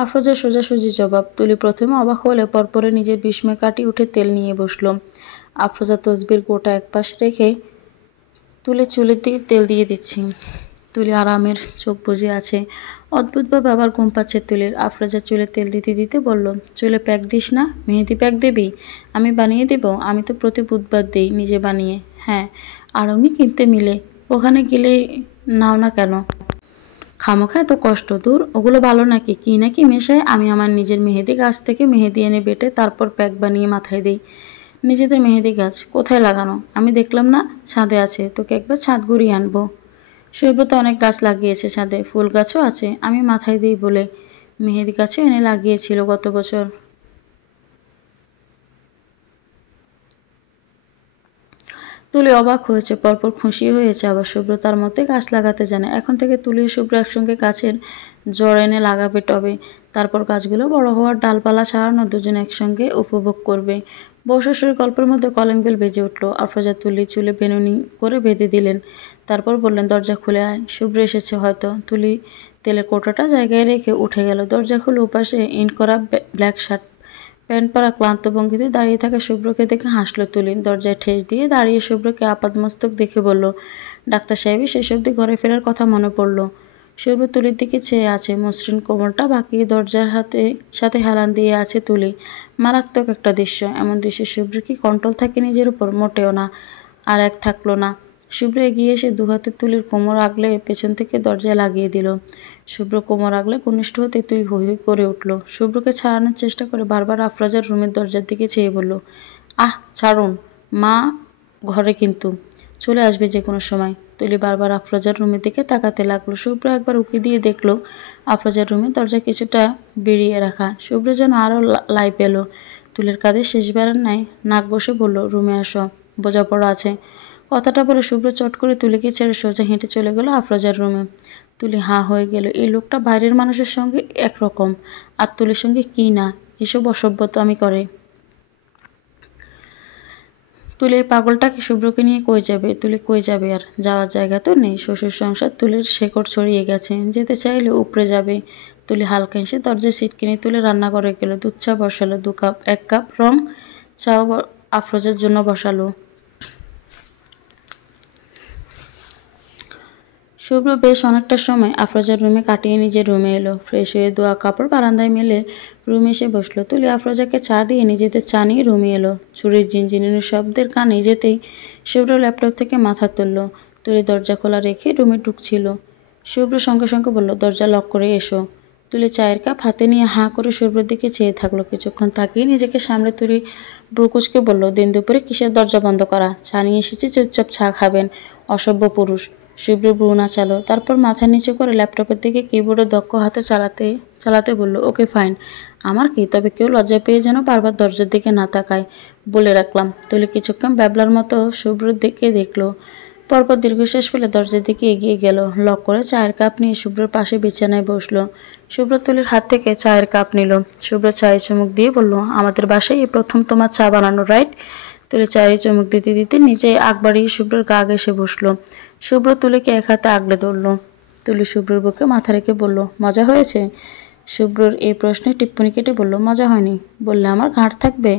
আফরোজা সোজাসুজি জবাব। তুলি প্রথমে অবাক হলে পরপরে নিজের বিস্ময় কাটিয়ে উঠে তেল নিয়ে বসলো। আফরোজা তসবির গোটা একপাশ রেখে তুলে চুলের দিকে তেল দিয়ে দিচ্ছি। তুলি আরামের চোখ বুজে আছে। অদ্ভুতভাবে আবার ঘুম পাচ্ছে তুলির। আফরোজা চুলে তেল দিতে দিতে বলল, চুলে প্যাক দিস না? মেহেদি প্যাক দিবি? আমি বানিয়ে দেব, আমি তো প্রতি বুধবার দিই নিজে বানিয়ে। হ্যাঁ, আড়ঙ্গি কিনতে মিলে, ওখানে গেলে নাও না কেন? খামোখা এত কষ্ট, দূর, ওগুলো ভালো নাকি? কি নাকি মেশায়? আমি আমার নিজের মেহেদি গাছ থেকে মেহেদি এনে বেটে তারপর প্যাক বানিয়ে মাথায় দিই। নিজেদের মেহেদি গাছ কোথায় লাগানো? আমি দেখলাম না, ছাদে আছে, তোকে একবার ছাদ ঘুরিয়ে আনবো। সৈব্রত অনেক গাছ লাগিয়েছে ছাদে, ফুল গাছও আছে, আমি মাথায় দিই বলে মেহেদি গাছও এনে লাগিয়েছিল গত বছর। তুলি অবাক হয়েছে, পরপর খুশি হয়েছে, আবার শুভ্র তার মতে গাছ লাগাতে জানে। এখন থেকে তুলি ও শুভ্র একসঙ্গে গাছের জড় এনে লাগাবে টবে, তারপর গাছগুলো বড় হওয়ার ডালপালা ছাড়ানো দুজন একসঙ্গে উপভোগ করবে। বউ শ্বশুরের গল্পের মধ্যে কলিং বেল বেজে উঠল। আফরোজা তুলি চুলে বেনুনি করে বেঁধে দিলেন, তারপর বললেন, দরজা খুলে আয়, শুভ্র এসেছে হয়তো। তুলি তেলের কোটাটা জায়গায় রেখে উঠে গেল। দরজা খুলে উপাসে ইন করা ব্ল্যাক শার্ট প্যান্ট পরা ক্লান্ত ভঙ্গিতে দাঁড়িয়ে থাকা শুভ্রকে দেখে হাসল তুলি। দরজায় ঠেস দিয়ে দাঁড়িয়ে শুভ্রকে আপাদমস্তক দেখে বলল, ডাক্তার সাহেবের শেষ অবধি ঘরে ফেরার কথা মনে পড়ল। শুভ্র তুলির দিকে চেয়ে আছে, মসৃণ কোমরটা বাঁকিয়ে দরজার সাথে হেলান দিয়ে আছে তুলি। মারাত্মক একটা দৃশ্য। এমন দৃশ্যে শুভ্র কি কন্ট্রোল থাকে নিজের উপর? মোটেও না। আর এক থাকলো না। শুভ্র এগিয়ে এসে দুহাতে তুলির কোমর আগলে পেছন থেকে দরজায় লাগিয়ে দিল। শুভ্র কোমর আগলে ঘনিষ্ঠ হতে তুই হৈ হৈ করে উঠল। শুভ্রকে ছাড়ানোর চেষ্টা করে বারবার আফরোজার রুমের দরজার দিকে চেয়ে বলল, আহ ছাড়ুন, মা ঘরে কিন্তু, চলে আসবে যে কোনো সময়। তুলি বারবার আফরোজার রুমের দিকে তাকাতে লাগলো। শুভ্র একবার উকি দিয়ে দেখলো আফরোজার রুমের দরজা কিছুটা বেরিয়ে রাখা। শুভ্র যেন আরও লাই পেল। তুলির কাঁধে শেষবারের ন্যায় নাক বসে বলল, রুমে আসো, বোঝাপড়া আছে। কথাটা বলে শুভ্র চট করে তুলিকে ছেড়ে সোজা হেঁটে চলে গেল আফরোজার রুমে। তুলি হাঁ হয়ে গেল। এই লোকটা বাইরের মানুষের সঙ্গে একরকম, আর তুলির সঙ্গে কি না এসব অসভ্যতা আমি করে। তুলি এই পাগলটাকে শুভ্রকে নিয়ে কই যাবে? তুলি কই যাবে? আর যাওয়ার জায়গা তো নেই। শ্বশুর সংসার তুলির শেকড় ছড়িয়ে গেছে, যেতে চাইলে উপড়ে যাবে। তুলি হালকা হেসে দরজায় সিট কিনে তুলে রান্নাঘরে গেল। দুধ চা বসালো, 1 কাপ রং চাও আফরোজার জন্য বসালো। শুভ্র বেশ অনেকটা সময় আফরোজার রুমে কাটিয়ে নিজের রুমে এলো। ফ্রেশ হয়ে ধোয়া কাপড় বারান্দায় মেলে রুমে এসে বসলো। তুলি আফরোজাকে চা দিয়ে নিজেদের চা নিয়ে রুমে এলো। ছুরির ঝিনঝিনের শব্দের কানে যেতেই শুভ্র ল্যাপটপ থেকে মাথা তুলল। তুলি দরজা খোলা রেখে রুমে ঢুকছিল। শুভ্র সঙ্গে সঙ্গে বলল, দরজা লক করে এসো। তুলি চায়ের কাপ হাতে নিয়ে হাঁ করে শুভ্রর দিকে চেয়ে থাকলো। কিছুক্ষণ তাকিয়ে নিজেকে সামলে তুলি ব্রুকুচকে বলল, দিন দুপুরে কিসের দরজা বন্ধ করা? চা নিয়ে এসেছি, চুপচাপ চা খাবেন, অসভ্য পুরুষ। শুভ্র ভ্রু নাচালো, তারপর মাথা নিচু করে ল্যাপটপের দিকে কিবোর্ডে দক্ষ হাতে চালাতে চালাতে বলল, ওকে ফাইন। আমার কি, তবে কেউ লজ্জা পেয়ে যেন বারবার দরজার দিকে না তাকায়, বলে রাখলাম। তুলি কিছুক্ষণ ব্যাবলার মতো শুভ্রর দিকে দেখলো, পরপর দীর্ঘশ্বাস ফেলে দরজার দিকে এগিয়ে গেল। লক করে চায়ের কাপ নিয়ে শুভ্রর পাশে বিছানায় বসলো। শুভ্র তুলির হাত থেকে চায়ের কাপ নিল। শুভ্র চায়ে চুমুক দিয়ে বলল, আমাদের বাসায় এই প্রথম তোমার চা বানানো, রাইট? তুলি চায়ে চুমুক দিতে দিতে নিজেই আগ বাড়িয়ে শুভ্রর গা ঘেঁষে বসলো। শুভ্র তুলিকে এক হাতে আগলে ধরলো। তুলি শুভ্রর বুকে মাথা রেখে বলল, মজা হয়েছে? শুভ্রর এই প্রশ্নে টিপ্পনি কেটে বলল, মজা হয়নি বললে আমার ঘাড় থাকবে?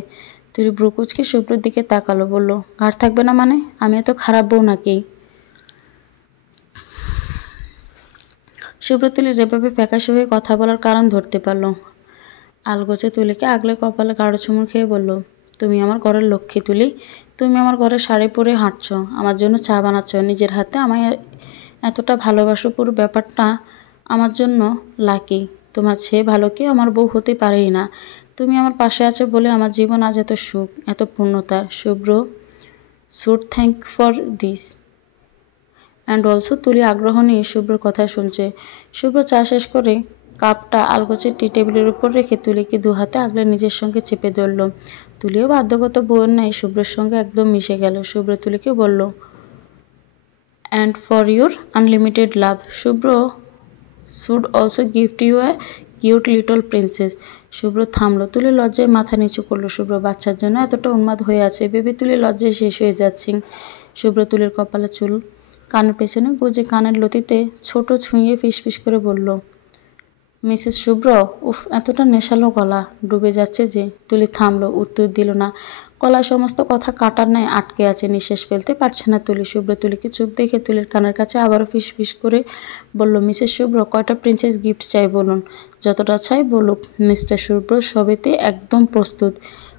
তুলি ভ্রু কুঁচকে শুভ্রর দিকে তাকালো, বলল, ঘাড় থাকবে না মানে? আমি এত খারাপ বউ নাকি? শুভ্র তুলির এভাবে ফ্যাকাশে হয়ে কথা বলার কারণ ধরতে পারল। আলগোছে তুলিকে আগলে কপালে গাঢ় চুমুর খেয়ে বলল, তুমি আমার ঘরের লক্ষ্মী তুলি। তুমি আমার ঘরে শাড়ি পরে হাঁটছো, আমার জন্য চা বানাচ্ছ নিজের হাতে, আমায় এতটা ভালোবাসো, পুরো ব্যাপারটা আমার জন্য লাকি। তোমার চেয়ে ভালো কেউ আমার বউ হতে পারেই না। তুমি আমার পাশে আছো বলে আমার জীবন আজ এত সুখ, এত পূর্ণতা। Shubhra should thank for this and also. Tuli আগ্রহ নিয়ে শুভ্রর কথা শুনছে। শুভ্র চা শেষ করে কাপটা আলগোছে টি টেবিলের উপর রেখে তুলিকে দু হাতে আগলে নিজের সঙ্গে চেপে ধরল। তুলিও বাধ্যগত বউয়ের ন্যায় শুভ্রের সঙ্গে একদম মিশে গেল। শুভ্র তুলিকে বলল, and for your unlimited love, Shubhra should also gift you a cute little princess. Shubhra থামলো। তুলি লজ্জায় মাথা নিচু করলো। শুভ্র বাচ্চার জন্য এতটা উন্মাদ হয়ে আছে ভেবে তুলি লজ্জায় শেষ হয়ে যাচ্ছি। শুভ্র তুলির কপালে চুল কানের পেছনে গুজে কানের লতিতে ছোট ছুঁয়ে ফিসফিস করে বলল, মিসেস শুভ্র। উফ, এতটা নেশালো গলা, ডুবে যাচ্ছে যে। তুলি থামলো, উত্তর দিল না। গলায় সমস্ত কথা কাটার ন্যায় আটকে আছে, নিঃশ্বাস ফেলতে পারছে না তুলি। শুভ্র তুলিকে চুপ দেখে তুলির কানের কাছে আবারও ফিসফিস করে বলল, মিসেস শুভ্র, কয়টা প্রিন্সেস গিফট চাই বলুন? যতটা চাই বলুক। মিস্টার শুভ্র সবেতে একদম প্রস্তুত।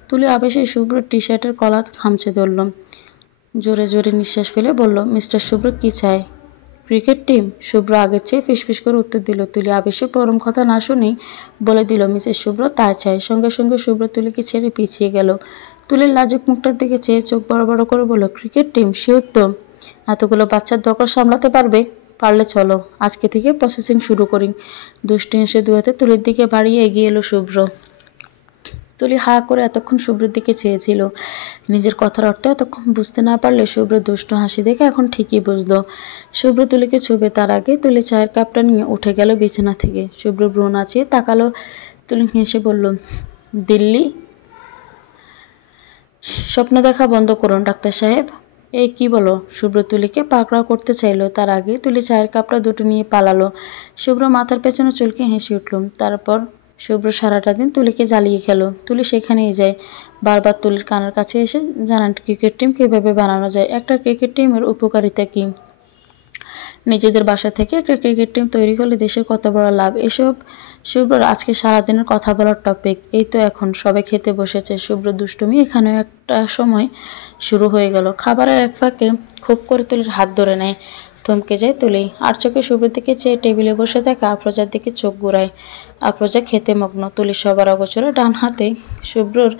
তুলি আবেশে শুভ্র টি শার্টের কলার খামচে ধরল। জোরে জোরে নিঃশ্বাস ফেলে বলল, মিস্টার শুভ্র কী চায়? Cricket team. শুভ্র আগের চেয়ে ফিসফিস করে উত্তর দিল। তুলি আবেশে পরম কথা না শুনেই বলে দিল, মিসেস শুভ্র তাই চায়। সঙ্গে সঙ্গে শুভ্র তুলিকে ছেড়ে পিছিয়ে গেল। তুলির লাজুক মুখটার দিকে চেয়ে চোখ বড় বড় করে বলল, ক্রিকেট টিম? শিওর তো? এতগুলো বাচ্চার দখল সামলাতে পারবে? পারলে চলো, আজকে থেকে প্রসেসিং শুরু করি। দুষ্টি হেসে দু হাতে তুলির দিকে বাড়িয়ে এগিয়ে এলো শুভ্র। তুলি হা করে এতক্ষণ শুভ্রের দিকে চেয়েছিল। নিজের কথার অর্থ এতক্ষণ বুঝতে না পারলে শুভ্র দুষ্টু হাসি দেখে এখন ঠিকই বুঝলো। শুভ্র তুলিকে ছুবে তার আগে তুলি চায়ের কাপটা নিয়ে উঠে গেল বিছানা থেকে। শুভ্র ভ্রু নাচিয়ে তাকালো। তুলি হেসে বলল, দিল্লি স্বপ্ন দেখা বন্ধ করুন ডাক্তার সাহেব। এই কি বলো? শুভ্র তুলিকে পাকড়াও করতে চাইলো, তার আগে তুলি চায়ের কাপটা দুটো নিয়ে পালালো। শুভ্র মাথার পেছনে চুলকে হেসে উঠল। তারপর শুভ্র সারাটা দিন তুলিকে জ্বালিয়ে খেলো। তুলি সেখানেই যায়, বারবার তুলির কানের কাছে এসে জানান ক্রিকেট টিম কীভাবে বানানো যায়, একটা ক্রিকেট টিমের উপকারিতা কী, নিজেদের বাসা থেকে একটা ক্রিকেট টিম তৈরি করলে দেশের কত বড় লাভ। এসব শুভ্রর আজকে সারাদিনের কথা বলার টপিক। এই তো এখন সবাই খেতে বসেছে। শুভ্র দুষ্টুমি এখানেও একটা সময় শুরু হয়ে গেল। খাবারের এক ফাঁকে খুব করে তুলির হাত ধরে নেয়। থমকে যায় তুলি, আর চোখে শুভ্রের দিকে চেয়ে টেবিলে বসে থাকে আফরোজার দিকে চোখ ঘুরায়। আফরোজা খেতে মগ্ন। তুলি সবার অগোচরে ডান হাতে শুভ্রর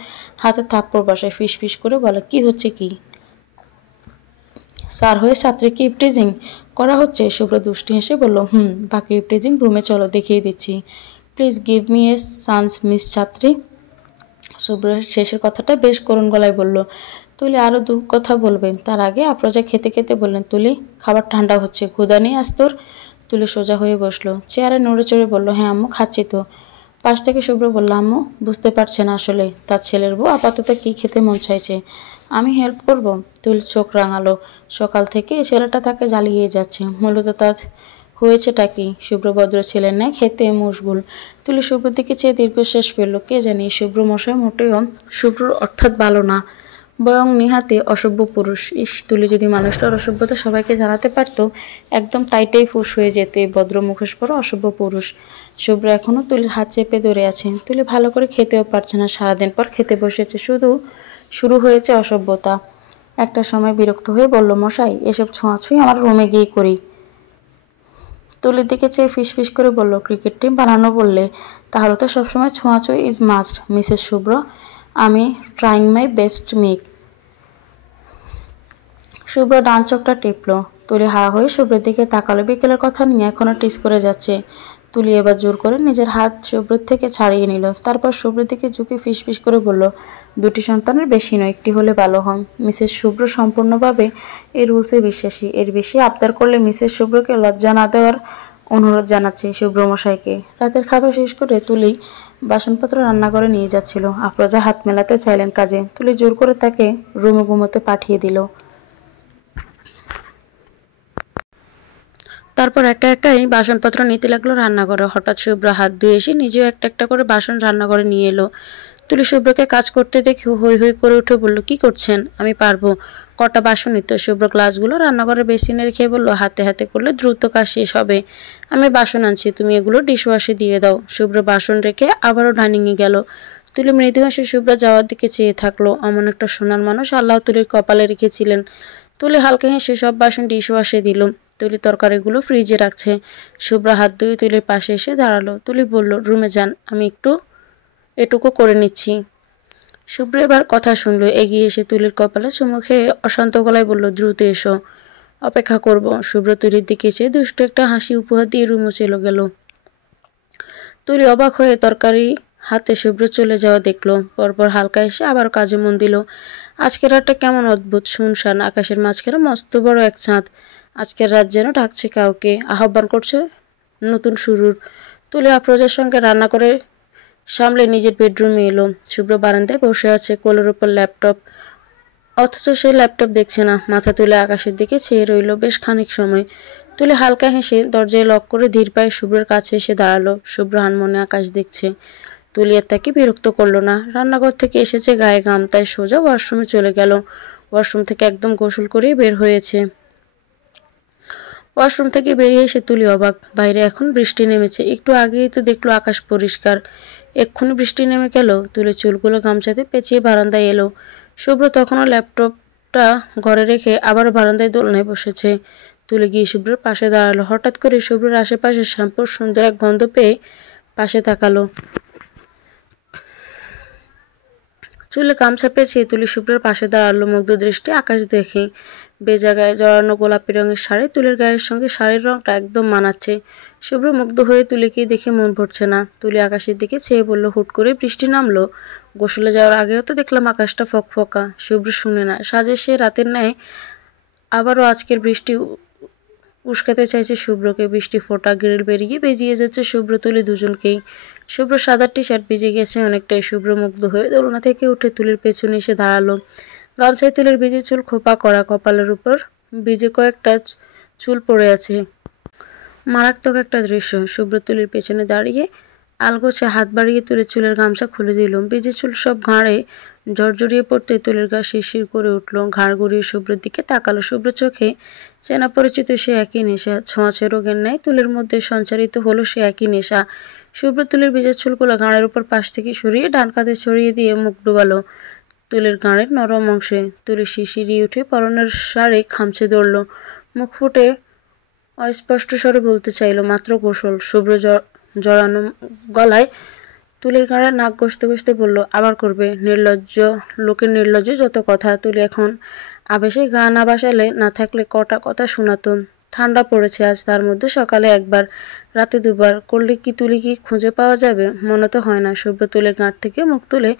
হাতে থাপ্পড় বসায়, ফিস করে বলে, কি হচ্ছে কি? স্যার হয়ে ছাত্রীকে ইপটিজিং করা হচ্ছে? শুভ্র দুষ্টি হেসে বলল, বাকি ইপটিজিং রুমে চলো, দেখিয়ে দিচ্ছি। Please give me a chance miss ছাত্রী। শুভ্র শেষের কথাটা বেশ করুণ গলায় বলল। তুলি আরও দু কথা বলবেন তার আগে আফরোজা খেতে খেতে বললেন, তুলি খাবার ঠান্ডা হচ্ছে, ক্ষুধা নেই আজ তোর? তুলি সোজা হয়ে বসলো, চেয়ারে নড়ে চড়ে বলল, হ্যাঁ আম্মু, খাচ্ছি তো। পাশ থেকে শুভ্র বলল, আম্মু বুঝতে পারছেন আসলে তার ছেলের বউ আপাতত কী খেতে মন চাইছে, আমি হেল্প করব? তুলি চোখ রাঙালো। সকাল থেকে এই ছেলেটা তাকে জ্বালিয়ে যাচ্ছে, মূলত তার হয়েছেটা কি? শুভ্র ভদ্র ছেলের ন্যায় খেতে মশগুল। তুলি শুভ্রর দিকে চেয়ে দীর্ঘশ্বাস ফেলল। কে জানি শুভ্র মশাই মোটেও শুভ্রর অর্থাৎ ভালো না, বরং নিহাতে অসভ্য পুরুষ। ইস, তুলি যদি মানুষটার অসভ্যতা সবাইকে জানাতে পারত, একদম টাইটাই ফুস হয়ে যেত এই ভদ্র মুখোশ পরা অসভ্য পুরুষ। শুভ্র এখনও তুলির হাত চেপে ধরে আছে। তুলি ভালো করে খেতেও পারছে না, সারাদিন পর খেতে বসেছে, শুরু হয়েছে অসভ্যতা। একটা সময় বিরক্ত হয়ে বলল, মশাই এসব ছোঁয়াছুঁই আমার রুমে গিয়ে করি। তুলির দিকে চেয়ে ফিস করে বলল, ক্রিকেট টিম বানানো বললে তাহলে তো সবসময় ছোঁয়াছুঁই ইজ মাস্ট মিসেস শুভ্র। আমি ট্রাইং মাই বেস্ট মেক। শুভ্র ডান চোখটা টিপলো। তুলি হা হয়ে শুভ্রের দিকে তাকালো। বিকেলের কথা নিয়ে এখনো টিস করে যাচ্ছে। তুলি এবার জোর করে নিজের হাত শুভ্রের থেকে ছাড়িয়ে নিল। তারপর শুভ্রের দিকে ঝুঁকে ফিসফিস করে বলল, দুটি সন্তানের বেশি নয়, একটি হলে ভালো হয়। মিসেস শুভ্র সম্পূর্ণভাবে এই রুলসে বিশ্বাসী। এর বেশি আবদার করলে মিসেস শুভ্রকে লজ্জা না দেওয়ার অনুরোধ জানাচ্ছে শুভ্রমশাইকে। রাতের খাবার শেষ করে তুলি বাসনপত্র রান্নাঘরে নিয়ে যাচ্ছিল। আফরোজা হাত মেলাতে চাইলেন কাজে। তুলি জোর করে তাকে রুমে ঘুমোতে পাঠিয়ে দিল। তারপর একা একাই বাসনপত্র নিতে লাগলো রান্নাঘরে। হঠাৎ শুভ্র হাত ধুয়ে এসে নিজেও একটা একটা করে বাসন রান্নাঘরে নিয়ে এলো। তুলি শুভ্রকে কাজ করতে দেখে হই হই করে উঠে বলল, কি করছেন? আমি পারবো। কটা বাসনই তো। শুভ্র গ্লাসগুলো রান্নাঘরে বেসিনে রেখে বলল, হাতে হাতে করলে দ্রুত কাজ শেষ হবে। আমি বাসন আনছি, তুমি এগুলো ডিশওয়াশে দিয়ে দাও। শুভ্র বাসন রেখে আবারও ডাইনিংয়ে গেল। তুলি মৃদু হাসে শুভ্র যাওয়ার দিকে চেয়ে থাকলো। এমন একটা সোনার মানুষ আল্লাহ তুলির কপালে রেখেছিলেন। তুলি হালকা হেসে সব বাসন ডিশওয়াশে দিল। তুলি তরকারিগুলো ফ্রিজে রাখছে। শুভ্র হাত ধুয়ে তুলির পাশে এসে দাঁড়ালো। তুলি বলল, রুমে যান, আমি এটুকু করে নিচ্ছি। শুভ্র এবার কথা শুনলো। এগিয়ে এসে তুলির কপালে চুমু খেয়ে অশান্ত গলায় বলল, দ্রুত এসো, অপেক্ষা করব। শুভ্র তুলির দিকে চেয়ে দুষ্ট একটা হাসি উপহার দিয়ে রুমে চলে গেল। তুলি অবাক হয়ে তরকারি হাতে শুভ্র চলে যাওয়া দেখলো। পরপর হালকা এসে আবার কাজে মন দিল। আজকের রাতটা কেমন অদ্ভুত, শুনশান। আকাশের মাঝখানে মস্ত বড় এক চাঁদ। আজকের রাত যেন ডাকছে কাউকে, আহ্বান করছে নতুন শুরুর। তুলি আফরোজার সঙ্গে রান্না করে সামলে নিজের বেডরুমে এলো। শুভ্র বারান্দায় বসে আছে, কোলের ওপর ল্যাপটপ। অথচ সে ল্যাপটপ দেখছে না, মাথা তুলে আকাশের দিকে চেয়ে রইল বেশ খানিক সময়। তুলি হালকা হেসে দরজায় লক করে ধীর পায়ে শুভ্রের কাছে এসে দাঁড়ালো। শুভ্র আনমনে আকাশ দেখছে। তুলি আর তাকে বিরক্ত করলো না। রান্নাঘর থেকে এসেছে গায়ে ঘাম, তাই সোজা ওয়াশরুমে চলে গেল। ওয়াশরুম থেকে একদম গোসল করেই বের হয়েছে। ওয়াশরুম থেকে বেরিয়ে এসে তুলি অবাক, বাইরে এখন বৃষ্টি নেমেছে। একটু আগেই তো দেখলো আকাশ পরিষ্কার, এক্ষুনি বৃষ্টি নেমে গেল। তুলি চুলগুলো গামছাতে পেঁচিয়ে বারান্দায় এলো। শুভ্র তখনও ল্যাপটপটা ঘরে রেখে আবার বারান্দায় দোলনায় বসেছে। তুলি গিয়ে শুভ্রের পাশে দাঁড়ালো। হঠাৎ করে শুভ্রের আশেপাশে শ্যাম্পুর সুন্দর এক গন্ধ পেয়ে পাশে তাকালো। চুলে গামছা পেঁচিয়ে তুলি শুভ্রের পাশে দাঁড়ালো, মুগ্ধ দৃষ্টি আকাশ দেখে। বেজা গায়ে জড়ানো গোলাপি রঙের শাড়ি তুলির গায়ের সঙ্গে শাড়ির রংটা একদম মানাচ্ছে। শুভ্র মুগ্ধ হয়ে তুলিকে দেখে মন ভরছে না। তুলি আকাশের দিকে চেয়ে বলল, হুট করে বৃষ্টি নামলো? গোসলে যাওয়ার আগেও তো দেখলাম আকাশটা ফকফকা। শুভ্র শুনে না, সাজে সে রাতের ন্যায় আবারও আজকের বৃষ্টি উস্কাতে চাইছে শুভ্রকে। বৃষ্টি ফোঁটা গ্রিল বেরিয়ে বেজিয়ে যাচ্ছে শুভ্র তুলি দুজনকেই। শুভ্র সাদা টি শার্ট ভিজে গেছে অনেকটাই। শুভ্র মুগ্ধ হয়ে দোলনা থেকে উঠে তুলির পেছনে এসে দাঁড়ালো। গামছায় তুলির ভিজে চুল খোপা করা, কপালের উপর ভিজে কয়েকটা চুল পড়ে আছে। মারাত্মক একটা দৃশ্য। শুভ্র তুলির পেছনে দাঁড়িয়ে আলগোছে হাত বাড়িয়ে তুলে চুলের গামছা খুলে দিল। ভিজে চুল সব ঘাড়ে জড়জড়িয়ে পড়তে তুলির গা শিরশির করে উঠল। ঘাড় গড়িয়ে শুভ্রের দিকে তাকালো। শুভ্র চোখে চেনা পরিচিত সে একই নেশা। ছোঁয়াচে রোগের ন্যায় তুলির মধ্যে সঞ্চারিত হলো সে একই নেশা। শুভ্র তুলির ভিজে চুলগুলো ঘাড়ের উপর পাশ থেকে সরিয়ে ডান কাঁধে ছড়িয়ে দিয়ে মুখ ডুবালো তুলির ঘাড়ের নরম অংশে। তুলি শিরশিরিয়ে উঠে পরনের শাড়ি খামচে ধরল। মুখ ফুটে অস্পষ্ট স্বরে বলতে চাইল, মাত্র গোসল। শুভ্র জড়ানো গলায় তুলির ঘাড়ে নাক ঘষতে ঘষতে বলল, আবার করবে? নির্লজ্জ লোকের নির্লজ্জ যত কথা। তুলি এখন আবেশে গা না বাসালে না থাকলে কটা কথা শোনাতো। ঠান্ডা পড়েছে আজ, তার মধ্যে সকালে একবার, রাতে দুবার করলে কি তুলি কি খুঁজে পাওয়া যাবে? মনে তো হয় না। শুভ্র তুলির গাঁট থেকে মুখ তুলে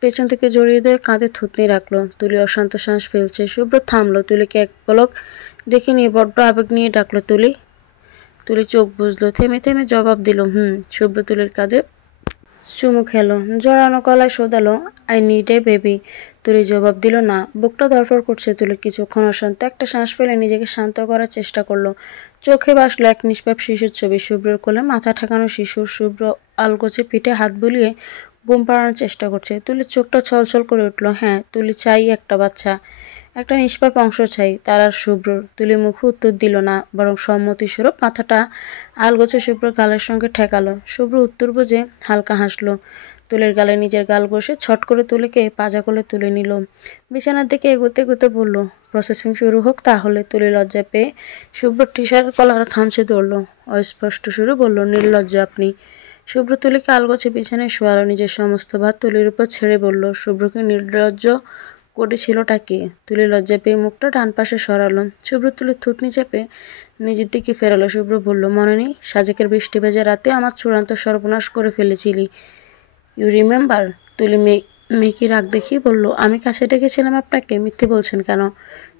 পেছন থেকে জড়িয়ে দিয়ে কাঁধে থুতনি রাখলো। তুলি অশান্ত শ্বাস ফেলছে। শুভ্র থামলো। তুলিকে এক পলক দেখে নিয়ে বড্ড আবেগ নিয়ে ডাকলো, তুলি। তুলি চোখ বুঝলো, থেমে থেমে জবাব দিল, শুভ্র তুলির কাঁধে চুমু খেলো, জড়ানো গলায় শোধালো, আই নিড এ বেবি। তুলি জবাব দিল না। বুকটা ধরফর করছে তুলির। কিছুক্ষণ অশান্ত একটা শ্বাস ফেলে নিজেকে শান্ত করার চেষ্টা করলো। চোখে ভাসলো এক নিষ্পাপ শিশুর ছবি। শুভ্রের কোলে মাথা ঠেকানো শিশুর। শুভ্র আলগোছে পিঠে হাত বুলিয়ে ঘুম পাড়ানোর চেষ্টা করছে। তুলির চোখটা ছলছল করে উঠলো। হ্যাঁ, তুলি চাই একটা বাচ্চা, একটা নিষ্পাপ অংশ চাই তার আর শুভ্রর। তুলি মুখে উত্তর দিল না, বরং সম্মতি স্বরূপ মাথাটা আলগোছে শুভ্র গালের সঙ্গে ঠেকালো। শুভ্র উত্তর বুঝে হালকা হাসলো। তুলির গালে নিজের গাল বসে ছট করে তুলিকে পাজা কোলে তুলে নিল। বিছানার দিকে এগোতে এগোতে বলল, প্রসেসিং শুরু হোক তাহলে। তুলি লজ্জা পেয়ে শুভ্র টি-শার্ট কলার খামচে ধরলো। অস্পষ্ট সুরে বলল, নির্লজ্জ আপনি। শুভ্র তুলিকে আলগোছে বিছানায় শোয়ালো। নিজের সমস্ত ভার তুলির উপর ছেড়ে বলল, শুভ্রকে নির্লজ্জ করেছিলটা কে? তুলি লজ্জা পেয়ে মুখটা ডান পাশে সরালো। শুভ্র তুলির থুতনি চেপে নিজের দিকে ফেরালো। শুভ্র বলল, মনে নেই সাজেকের বৃষ্টি ভেজা রাতে আমার চূড়ান্ত সর্বনাশ করে ফেলেছিলি? You remember? তুলি মেকি রাগ দেখিয়ে বলল, আমি কাছে ডেকেছিলাম আপনাকে, মিথ্যে বলছেন কেন?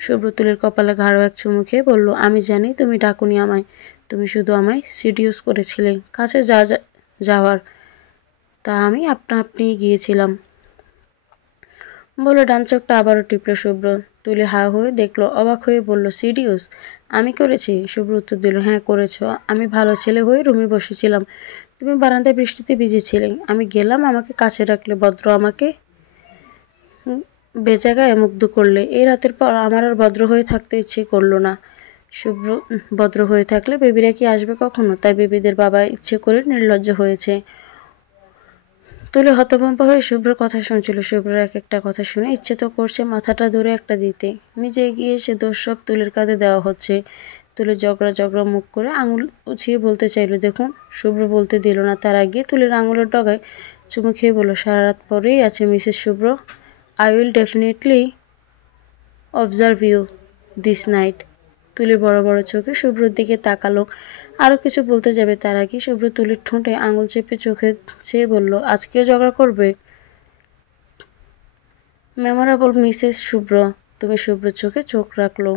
শুভ্র তুলির কপালে গাঢ় এক চুমু খেয়ে বলল, আমি জানি তুমি ডাকুনি আমায়, তুমি শুধু আমায় সিডিউস করেছিলে কাছে যাওয়ার, তা আমি আপনি গিয়েছিলাম বলে ডান চোখটা আবারও টিপল শুভ্র। তুলি হা হয়ে দেখলো, অবাক হয়ে বলল, সিডিউস আমি করেছি? শুভ্র উত্তর দিল, হ্যাঁ করেছ। আমি ভালো ছেলে হয়ে রুমে বসেছিলাম, তুমি বারান্দায় বৃষ্টিতে ভিজেছিলে, আমি গেলাম, আমাকে কাছে রাখলে, ভদ্র আমাকে বেজা গায়ে মুগ্ধ করলে। এই রাতের পর আমার আর ভদ্র হয়ে থাকতে ইচ্ছে করলো না। শুভ্র, ভদ্র হয়ে থাকলে বেবিরা কি আসবে কখনো? তাই বেবিদের বাবা ইচ্ছে করে নির্লজ্জ হয়েছে। তুলি হতভম্ব হয়ে শুভ্রর কথা শুনছিল। শুভ্রর এক একটা কথা শুনে ইচ্ছে তো করছে মাথাটা ধরে একটা দিতে। নিজে এগিয়ে এসে দোষ সব তুলির কাঁধে দেওয়া হচ্ছে। তুলি জগড়া মুখ করে আঙুল উছিয়ে বলতে চাইলো, দেখুন। শুভ্র বলতে দিল না। তার আগে তুলির আঙুলের ডগায় চুমু খেয়ে বলল, সারা রাত পরেই আছে Mrs Shubhra. I will definitely observe you this night. Tuli বড় বড় চোখে শুভ্রর দিকে তাকালো। আরও কিছু বলতে যাবে তার আগে শুভ্র তুলির ঠোঁটে আঙুল চেপে চোখে চেয়ে বলল, আজকেও ঝগড়া করবে? মেমোরেবল মিসেস শুভ্র। তুমি শুভ্র চোখে চোখ রাখলো।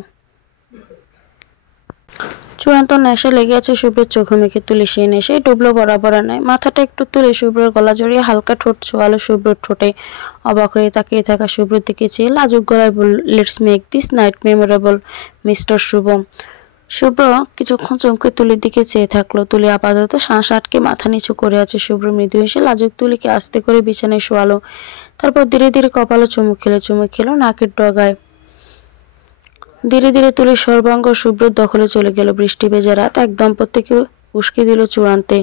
চূড়ান্ত নেশা লেগে আছে শুভ্রের চোখে মুখে। তুলি সেই নেশায় ডুবলো বরাবর নয়। মাথাটা একটু তুলে শুভ্রের গলা জড়িয়ে হালকা ঠোঁট ছোঁয়ালো শুভ্রের ঠোঁটে। অবাক হয়ে তাকিয়ে থাকা শুভ্রের দিকে চেয়ে লাজুক গলায় বলল, let's make this night memorable mister Shubho. Shubhra কিছুক্ষণ চমকে তুলির দিকে চেয়ে থাকলো। তুলি আপাতত শ্বাস আটকে মাথা নিচু করে আছে। শুভ্র মৃদু এসে লাজুক তুলিকে আস্তে করে বিছানায় শোয়ালো। তারপর ধীরে ধীরে কপালে চুমুক খেলো নাকের ডগায়। ধীরে ধীরে তুলির সর্বাঙ্গ শুভ্রের দখলে চলে গেল। বৃষ্টি ভেজা রাত এক দম্পতিকে উস্কে দিল চূড়ান্তে।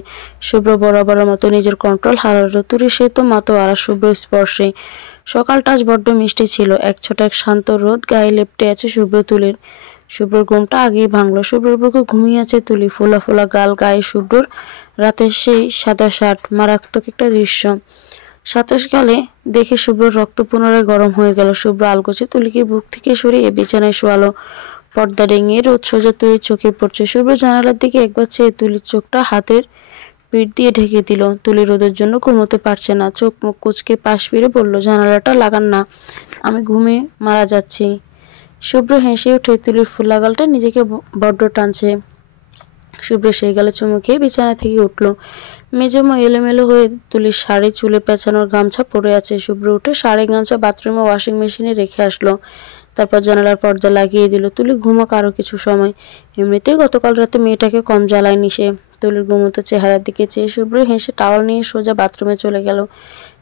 শুভ্র বরাবর মতো নিজের কন্ট্রোল হারালো। তুলি সে তো মাতোয়ারা শুভ্র স্পর্শে। সকালটা আজ বড্ড মিষ্টি ছিল। এক ছটাক শান্ত রোদ গায়ে লেপ্টে আছে শুভ্র তুলির। শুভ্রর ঘুমটা আগেই ভাঙলো। শুভ্রর বুকে ঘুমিয়ে আছে তুলি। ফোলা ফোলা গাল, গায়ে শুভ্রর রাতের সেই সাদা শার্ট। মারাত্মক একটা দৃশ্য। সাতাশ-গালে দেখে শুভ্রর রক্ত পুনরায় গরম হয়ে গেল। শুভ্র আলগোছে তুলিকে বুক থেকে সরিয়ে বিছানায় শোয়ালো। পর্দা ডেঙিয়ে রোদ সোজা তুলির চোখে পড়ছে। শুভ্র জানালার দিকে একবার চেয়ে তুলির চোখটা হাতের পিঠ দিয়ে ঢেকে দিল। তুলি রোদের জন্য ঘুমোতে পারছে না। চোখ মুখ কুচকে পাশ ফিরে বলল, জানালাটা লাগান না, আমি ঘুমে মারা যাচ্ছি। শুভ্র হেসে উঠে তুলির ফুলা গালটা নিজেকে বড্ড টানছে। শুভ্র সেই গালে চুমু খেয়ে বিছানা থেকে উঠল। মেজমা এলোমেলো হয়ে তুলির শাড়ি, চুলে পেঁচানোর গামছা পরে আছে। শুভ্র উঠে শাড়ি গামছা বাথরুমে ওয়াশিং মেশিনে রেখে আসলো। তারপর জানালার পর্দা লাগিয়ে দিল। তুলি ঘুমাক আরও কিছু সময়। এমনিতেই গতকাল রাতে মেয়েটাকে কম জ্বালায়নি সে। তুলির ঘুমতো চেহারার দিকে চেয়ে শুভ্র হেসে টাওয়াল নিয়ে সোজা বাথরুমে চলে গেল।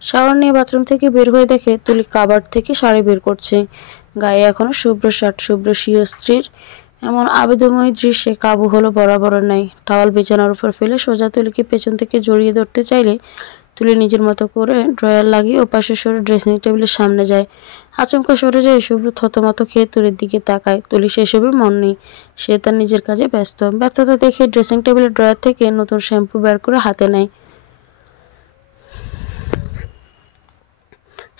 শাওয়ার নিয়ে বাথরুম থেকে বের হয়ে দেখে তুলি কাবার্ড থেকে শাড়ি বের করছে। গায়ে এখনো শুভ্র শার্ট। শুভ্র স্বীয় স্ত্রীর এমন আবেদময়ী দৃশ্যে কাবু হলো বরাবর নাই। টাওয়াল বিছানার উপর ফেলে সোজা তুলিকে পেছন থেকে জড়িয়ে ধরতে চাইলে তুলি নিজের মতো করে ড্রয়ার লাগিয়ে ওপাশে সরে ড্রেসিং টেবিলের সামনে যায়। আচমকা সরে যায়। শুভ্র থতমত খেয়ে তুলির দিকে তাকায়। তুলি সেসবে মন নেই। সে তার নিজের কাজে ব্যস্ত। ব্যস্ততা দেখে ড্রেসিং টেবিলের ড্রয়ার থেকে নতুন শ্যাম্পু বের করে হাতে নেয়।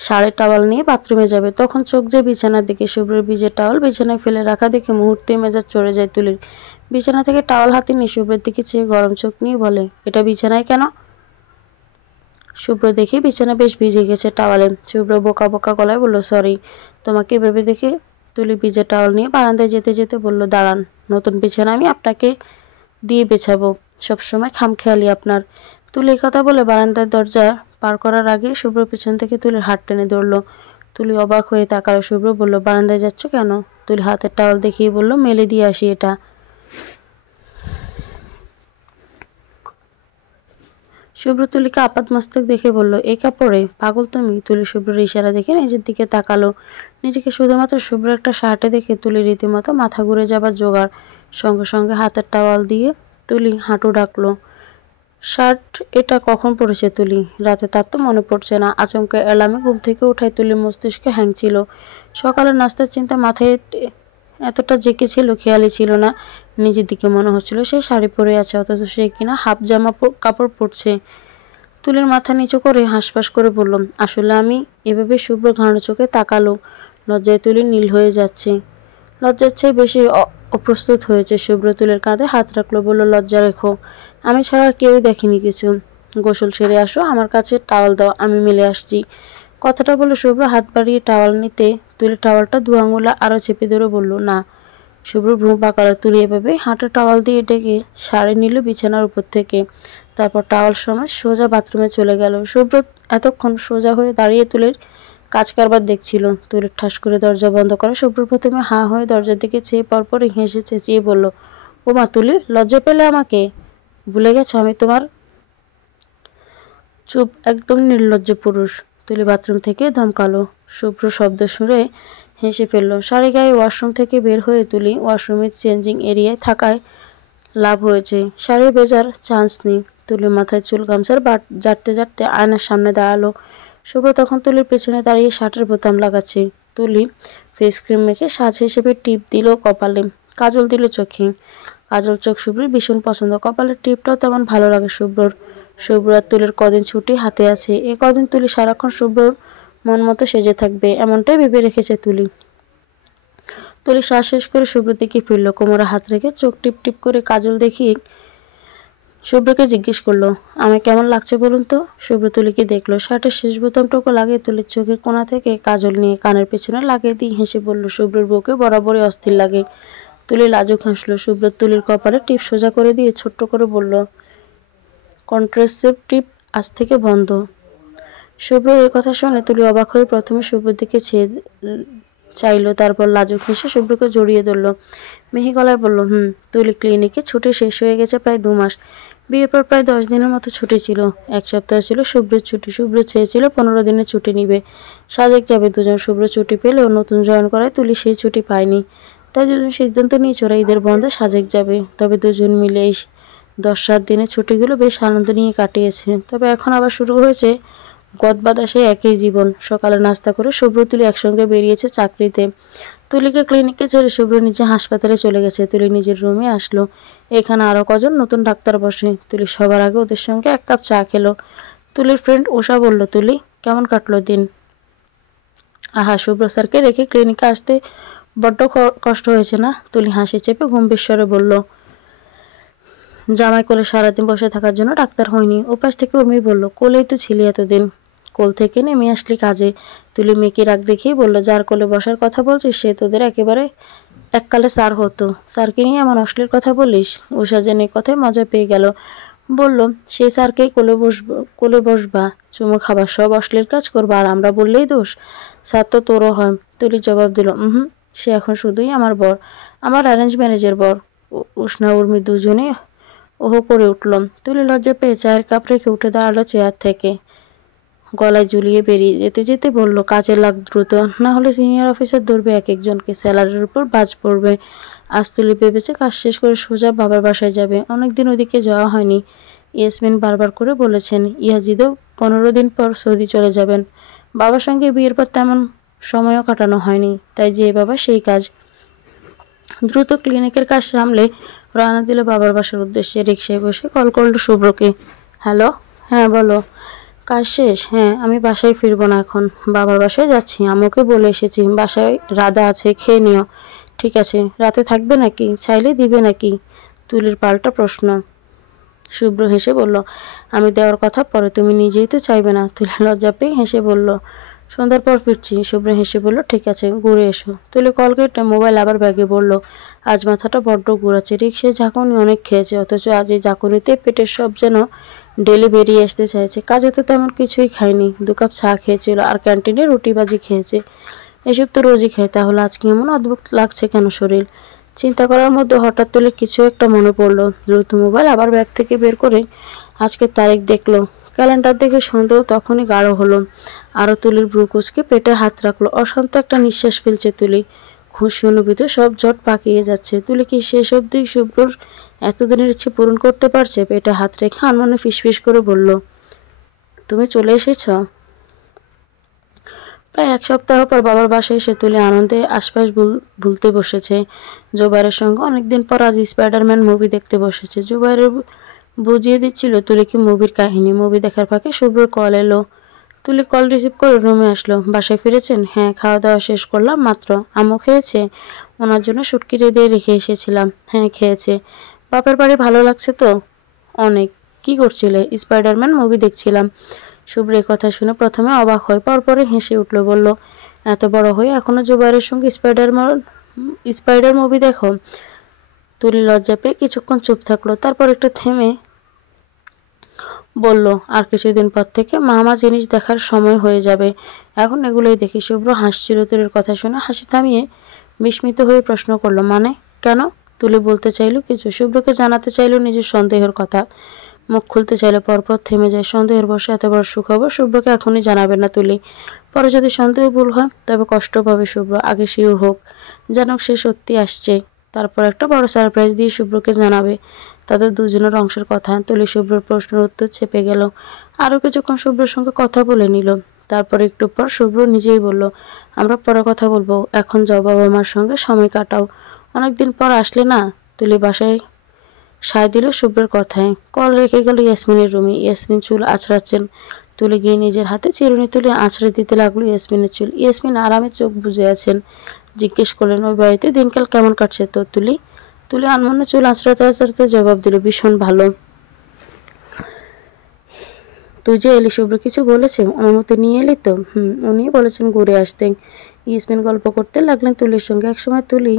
শাড়ি টাওয়াল নিয়ে বাথরুমে যাবে, তখন চোখ যায় বিছানার দিকে। শুভ্রের ভিজে টাওয়াল বিছানায় ফেলে রাখা দেখে মুহূর্তে মেজাজ চড়ে যায় তুলির। বিছানা থেকে টাওয়াল হাতে নিয়ে শুভ্রের দিকে চেয়ে গরম চোখ নিয়ে বলে, এটা বিছানায় কেন? শুভ্র দেখে বিছানা বেশ ভিজে গেছে টাওয়ালে। শুভ্র বোকা বোকা গলায় বলল, সরি। তোমাকে ভেবে দেখে তুলি ভিজে টাওয়াল নিয়ে বারান্দায় যেতে যেতে বলল, দাঁড়ান, নতুন বিছানা আমি আপনাকে দিয়ে বেছাবো, সবসময় খামখেয়ালি আপনার। তুলি কথা বলে বারান্দার দরজা পার করার আগে শুভ্র পেছন থেকে তুলির হাত টেনে ধরল। তুলি অবাক হয়ে তাকালো। শুভ্র বলল, বারান্দায় যাচ্ছ কেন? তুলি হাতের টাওয়াল দেখিয়ে বলল, মেলে দিয়ে আসি এটা। শুভ্র তুলিকে আপাত মস্তক দেখে বলল, এই কাপড়ে? পাগল তুমি? তুলি শুভ্রের ইশারা দেখে নিজের দিকে তাকালো। নিজেকে শুধুমাত্র শুভ্র একটা শার্টে দেখে তুলি রীতিমতো মাথা ঘুরে যাবার জোগাড়। সঙ্গে সঙ্গে হাতের টাওয়াল দিয়ে তুলি হাঁটু ডাকলো। শার্ট এটা কখন পড়েছে তুলি? রাতে তার তো মনে পড়ছে না। আচমকা অ্যালার্মে ঘুম থেকে উঠায় তুলির মস্তিষ্কে হ্যাংছিল। সকালের নাস্তার চিন্তা মাথায় এতটা জেঁকেছিল খেয়ালই ছিল না। নিজের দিকে মনে হচ্ছিল সে শাড়ি পরে আছে, অথচ সে কিনা হাফ জামা কাপড় পরছে। তুলির মাথা নিচু করে হাঁসফাঁস করে বলল, আসলে আমি। এভাবে শুভ্র ঘাড় চোখে তাকালো। লজ্জায় তুলি নীল হয়ে যাচ্ছে, লজ্জার চেয়ে বেশি অপ্রস্তুত হয়েছে। শুভ্র তুলির কাঁধে হাত রাখলো, বলল, লজ্জা রেখো, আমি ছাড়া আর কেউই দেখেনি কিছু। গোসল সেরে আসো, আমার কাছে টাওয়াল দাও, আমি মেলে আসছি। কথাটা বলে শুভ্র হাত বাড়িয়ে টাওয়াল নিতে তুলি টাওয়ালটা দু আঙুলে আরো চেপে ধরে বলল, না। শুভ্র ভ্রু পাকালো। তুলি এভাবে হাঁটা টাওয়াল দিয়ে ডেকে শাড়ি নিল বিছানার উপর থেকে, তারপর টাওয়াল সমেত সোজা বাথরুমে চলে গেল। শুভ্র এতক্ষণ সোজা হয়ে দাঁড়িয়ে তুলির কাজ কারবার দেখছিল। তুলির ঠাস করে দরজা বন্ধ করে শুভ্র প্রথমে হাঁ হয়ে দরজার দিকে চেয়ে পরপরই হেসে চেঁচিয়ে বলল, ওমা তুলি, লজ্জা পেলে আমাকে? ভুলে গেছো আমি তোমার? চুপ, একদম নির্লজ্জ পুরুষ। তুলি বাথরুম থেকে ধমকালো। শুভ্র শব্দ শুনে হেসে ফেলল। শাড়ি গায়ে ওয়াশরুম থেকে বের হয়ে তুলি ওয়াশরুমের চেঞ্জিং এরিয়ায় থাকায় লাভ হয়েছে, শাড়ি ভেজার চান্স নেই। তুলি মাথায় চুল গামছার জারতে জারতে আয়নার সামনে দাঁড়ালো। শুভ্র তখন তুলির পেছনে দাঁড়িয়ে শার্টের বোতাম লাগাচ্ছে। তুলি ফেস ক্রিম মেখে সাজ হিসেবে টিপ দিল কপালে, কাজল দিল চোখে। কাজল চোখ শুভ্রের ভীষণ পছন্দ, কপালের টিপটাও তেমন ভালো লাগে শুভ্রর। শুভ্র আর তুলির কদিন ছুটি হাতে আছে, এই কদিন তুলি সারাক্ষণ শুভ্রর মন মতো সেজে থাকবে, এমনটাই ভেবে রেখেছে তুলি। তুলি শ্বাস শেষ করে শুভ্রের দিকে ফিরল, কোমরে হাত রেখে চোখ টিপ টিপ করে কাজল দেখিয়ে শুভ্রকে জিজ্ঞেস করলো, আমি কেমন লাগছে বলুন তো? শুভ্র তুলিকে দেখলো, শার্টের শেষ বোতামটুকু লাগিয়ে তুলির চোখের কোণা থেকে কাজল নিয়ে কানের পেছনে লাগিয়ে দিয়ে হেসে বলল, শুভ্রের বউকে বরাবরই অস্থির লাগে। তুলি লাজুক হাসলো। শুভ্র তুলির কপালে টিপ সোজা করে দিয়ে ছোট্ট করে বলল, কন্ট্রাসেপটিভ আজ থেকে বন্ধ। শুভ্রের এই কথা শুনে তুলি অবাক হয়ে প্রথমে শুভ্রের দিকে চাইলো, তারপর লাজুক হেসে শুভ্রকে জড়িয়ে ধরল। মিহি গলায় বলল, তুলি ক্লিনিকে ছুটি শেষ হয়ে গেছে প্রায় 2 মাস। বিয়ের পর প্রায় 10 দিনের মতো ছুটি ছিল। 1 সপ্তাহ ছিল শুভ্রের ছুটি। শুভ্র চেয়েছিল 15 দিনের ছুটি নিবে, সাজেক যাবে দুজন। শুভ্র ছুটি পেলেও নতুন জয়েন করায় তুলি সেই ছুটি পায়নি, তাই দুজন সিদ্ধান্ত নিয়েছে ওরা ঈদের বন্ধে সাজেক যাবে। তবে দুজন মিলে এই 10-7 দিনের ছুটিগুলো বেশ আনন্দ নিয়ে কাটিয়েছে। তবে এখন আবার শুরু হয়েছে গদবাঁধা সেই একই জীবন। সকালে নাস্তা করে শুভ্র তুলি একসঙ্গে বেরিয়েছে চাকরিতে। তুলিকে ক্লিনিকে ছেড়ে শুভ্র নিজে হাসপাতালে চলে গেছে। তুলি নিজের রুমে আসলো। এখানে আরো কজন নতুন ডাক্তার বসে। তুলি সবার আগে ওদের সঙ্গে 1 কাপ চা খেলো। তুলির ফ্রেন্ড উষা বলল, তুলি কেমন কাটলো দিন? আহা, শুভ্র স্যারকে রেখে ক্লিনিকে আসতে বড্ড কষ্ট হয়েছে না? তুলি হাসি চেপে গম্ভীর স্বরে বলল, জামাই কোলে সারাদিন বসে থাকার জন্য ডাক্তার হয়নি। ওপাশ থেকে উর্মি বলল, কোলেই তো ছিলি এতদিন, কোল থেকে নেমে আসলি কাজে। তুলি মেয়েকে রাগ দেখিয়ে বলল, যার কোলে বসার কথা বলছিস সে তোদের একেবারে এককালে স্যার হতো। স্যারকে নিয়ে এমন অশ্লীল কথা বলিস? উষা জেনে কথায় মজা পেয়ে গেল, বলল, সেই স্যারকেই কোলে বসবা, চুমু খাবার, সব অশ্লীল কাজ করবা, আর আমরা বললেই দোষ? স্যার তো তোরও হয়। তুলি জবাব দিল, সে এখন শুধুই আমার বর, আমার অ্যারেঞ্জ ম্যারেজের বর। উষ্ণা উর্মি দুজনেই ওহো করে উঠল। তুলি লজ্জা পেয়ে চায়ের কাপ রেখে উঠে দাঁড়ালো চেয়ার থেকে, গলায় ঝুলিয়ে বেরিয়ে যেতে যেতে বলল, কাজে লাগ দ্রুত, না হলে সিনিয়র অফিসার ধরবে এক একজনকে, স্যালারির উপর বাজ পড়বে। আজ তুলি ভেবেছে কাজ শেষ করে সোজা বাবার বাসায় যাবে। অনেকদিন ওদিকে যাওয়া হয়নি। ইয়াসমিন বারবার করে বলেছেন ইয়াজিদও 15 দিন পর সৌদি চলে যাবেন। বাবার সঙ্গে বিয়ের পর তেমন সময়ও কাটানো হয়নি, তাই যে বাবা সেই কাজ। দ্রুত ক্লিনিকের কাজ সামলে রওনা দিল বাবার বাসার উদ্দেশ্যে। রিকশায় বসে কল করলো শুভ্রকে। হ্যালো, হ্যাঁ বলো। কাজ শেষ? হ্যাঁ, আমি বাসায় ফিরবো না এখন, বাবার বাসায় যাচ্ছি। আম্মুকে বলে এসেছি বাসায় রাধা আছে, খেয়ে নিও। ঠিক আছে, রাতে থাকবে নাকি? চাইলে দিবে নাকি? তুলির পাল্টা প্রশ্ন। শুভ্র হেসে বলল, আমি দেওয়ার কথা পরে, তুমি নিজেই তো চাইবে না। তুলি লজ্জা পেয়ে হেসে বলল, সন্ধ্যার পর ফিরছি। শুভ্র হেসে বলল, ঠিক আছে, ঘুরে এসো। তুলি কল কেটে মোবাইল আবার ব্যাগে বলল, আজ মাথাটা বড্ড ঘুরাচ্ছে। রিকশায় ঝাঁকুনি অনেক খেয়েছে, অথচ আজ এই ঝাঁকুনিতে পেটের সব যেন ডেলি বেরিয়ে আসতে চাইছে। কাজে তো তেমন কিছুই খায়নি, 2 কাপ চা খেয়েছিল আর ক্যান্টিনে রুটি ভাজি খেয়েছে। এসব তো রোজই খায়, তাহলে আজকে এমন অদ্ভুত লাগছে কেন শরীর? চিন্তা করার মধ্যে হঠাৎ তুলির কিছু একটা মনে পড়লো। দ্রুত মোবাইল আবার ব্যাগ থেকে বের করে আজকের তারিখ দেখলো। ক্যালেন্ডার দেখে সন্দেহ তখনই গাঢ় হলো। আরও তুলির ভ্রু কুচকে পেটে হাত রাখলো। অশান্ত একটা নিঃশ্বাস ফেলছে তুলি। খুশি অনুভূতি সব জট পাকিয়ে যাচ্ছে। তুলি কি শেষ অবধি শুভ্রর এতদিনের ইচ্ছে পূরণ করতে পারছে? পেটে হাত রেখে আনমনে ফিসফিস করে বলল, তুমি চলে এসেছ? প্রায় 1 সপ্তাহ পর বাবার বাসায় এসে তুলি আনন্দে আশপাশ ভুলতে বসেছে। জুবাইরের সঙ্গে অনেকদিন পর আজ স্পাইডারম্যান মুভি দেখতে বসেছে। জুবাইরের বুঝিয়ে দিচ্ছিল তুলিকে মুভির কাহিনী। মুভি দেখার ফাঁকে শুভ্রর কল এলো। তুলি কল রিসিভ করে রুমে আসলো। বাসায় ফিরেছেন? হ্যাঁ, খাওয়া দাওয়া শেষ করলাম মাত্র। আম্মু খেয়েছে? ওনার জন্য শুটকি রেঁধে রেখে এসেছিলাম। হ্যাঁ, খেয়েছে। বাপের বাড়ি ভালো লাগছে তো? অনেক। কি করছিলে? স্পাইডারম্যান মুভি দেখছিলাম। শুভ্র কথা শুনে প্রথমে অবাক হয়, পরপরে হেসে উঠল, বলল, এত বড় হয়ে এখনো জুবাইরের সঙ্গে স্পাইডার মুভি দেখো? তুলি লজ্জা পেয়ে কিছুক্ষণ চুপ থাকলো, তারপর একটু থেমে বলল, আর কিছুদিন পর থেকে মামা জিনিস দেখার সময় হয়ে যাবে, এখন এগুলোই দেখি। শুভ্র হাসছিল তুলির কথা শুনে। হাসি থামিয়ে বিস্মিত হয়ে প্রশ্ন করলো, মানে কেন? তুলি বলতে চাইল কিছু, শুভ্রকে জানাতে চাইল নিজের সন্দেহের কথা। মুখ খুলতে চাইলে পরপর থেমে যায়। সন্দেহের বসে এত বড় সুখবর শুভ্রকে এখনই জানাবে না তুলি। পরে যদি সন্দেহ ভুল হয় তবে কষ্ট পাবে শুভ্র। আগে শিওর হোক, জানুক সে সত্যি আসছে, তারপর একটা বড় সারপ্রাইজ দিয়ে শুভ্রকে জানাবে তাদের দুজনের অংশের কথা। তুলি শুভ্রর প্রশ্নের উত্তর চেপে গেল। আরও কিছুক্ষণ শুভ্রর সঙ্গে কথা বলে নিল। তারপর একটু পর শুভ্র নিজেই বলল, আমরা পরে কথা বলবো, এখন যাও, বাবা মার সঙ্গে সময় কাটাও, অনেকদিন পর আসলে না। তুলি বাসায় সায় দিল শুভ্রের কথায়। কল রেখে গেল ইয়াসমিনের রুমে। ইয়াসমিন চুল আঁচড়াচ্ছেন। তুলে গিয়ে নিজের হাতে চিরুনি তুলে আঁচড়ে দিতে লাগলো ইয়াসমিনের চুল। ইয়াসমিন আরামে চোখ বুজে আছেন। জিজ্ঞেস করলেন, ওই বাড়িতে দিনকাল কেমন কাটছে তো তুলি? তুলি আনমনে চুল আঁচড়াতে আঁচড়াতে জবাব দিল, ভীষণ ভালো। তুই যে এলি, শুভ্র কিছু বলেছে? অনুমতি নিয়ে এলি তো? উনি বলেছেন ঘুরে আসতে। ইয়াসমিন গল্প করতে লাগলেন তুলির সঙ্গে। একসময় তুলি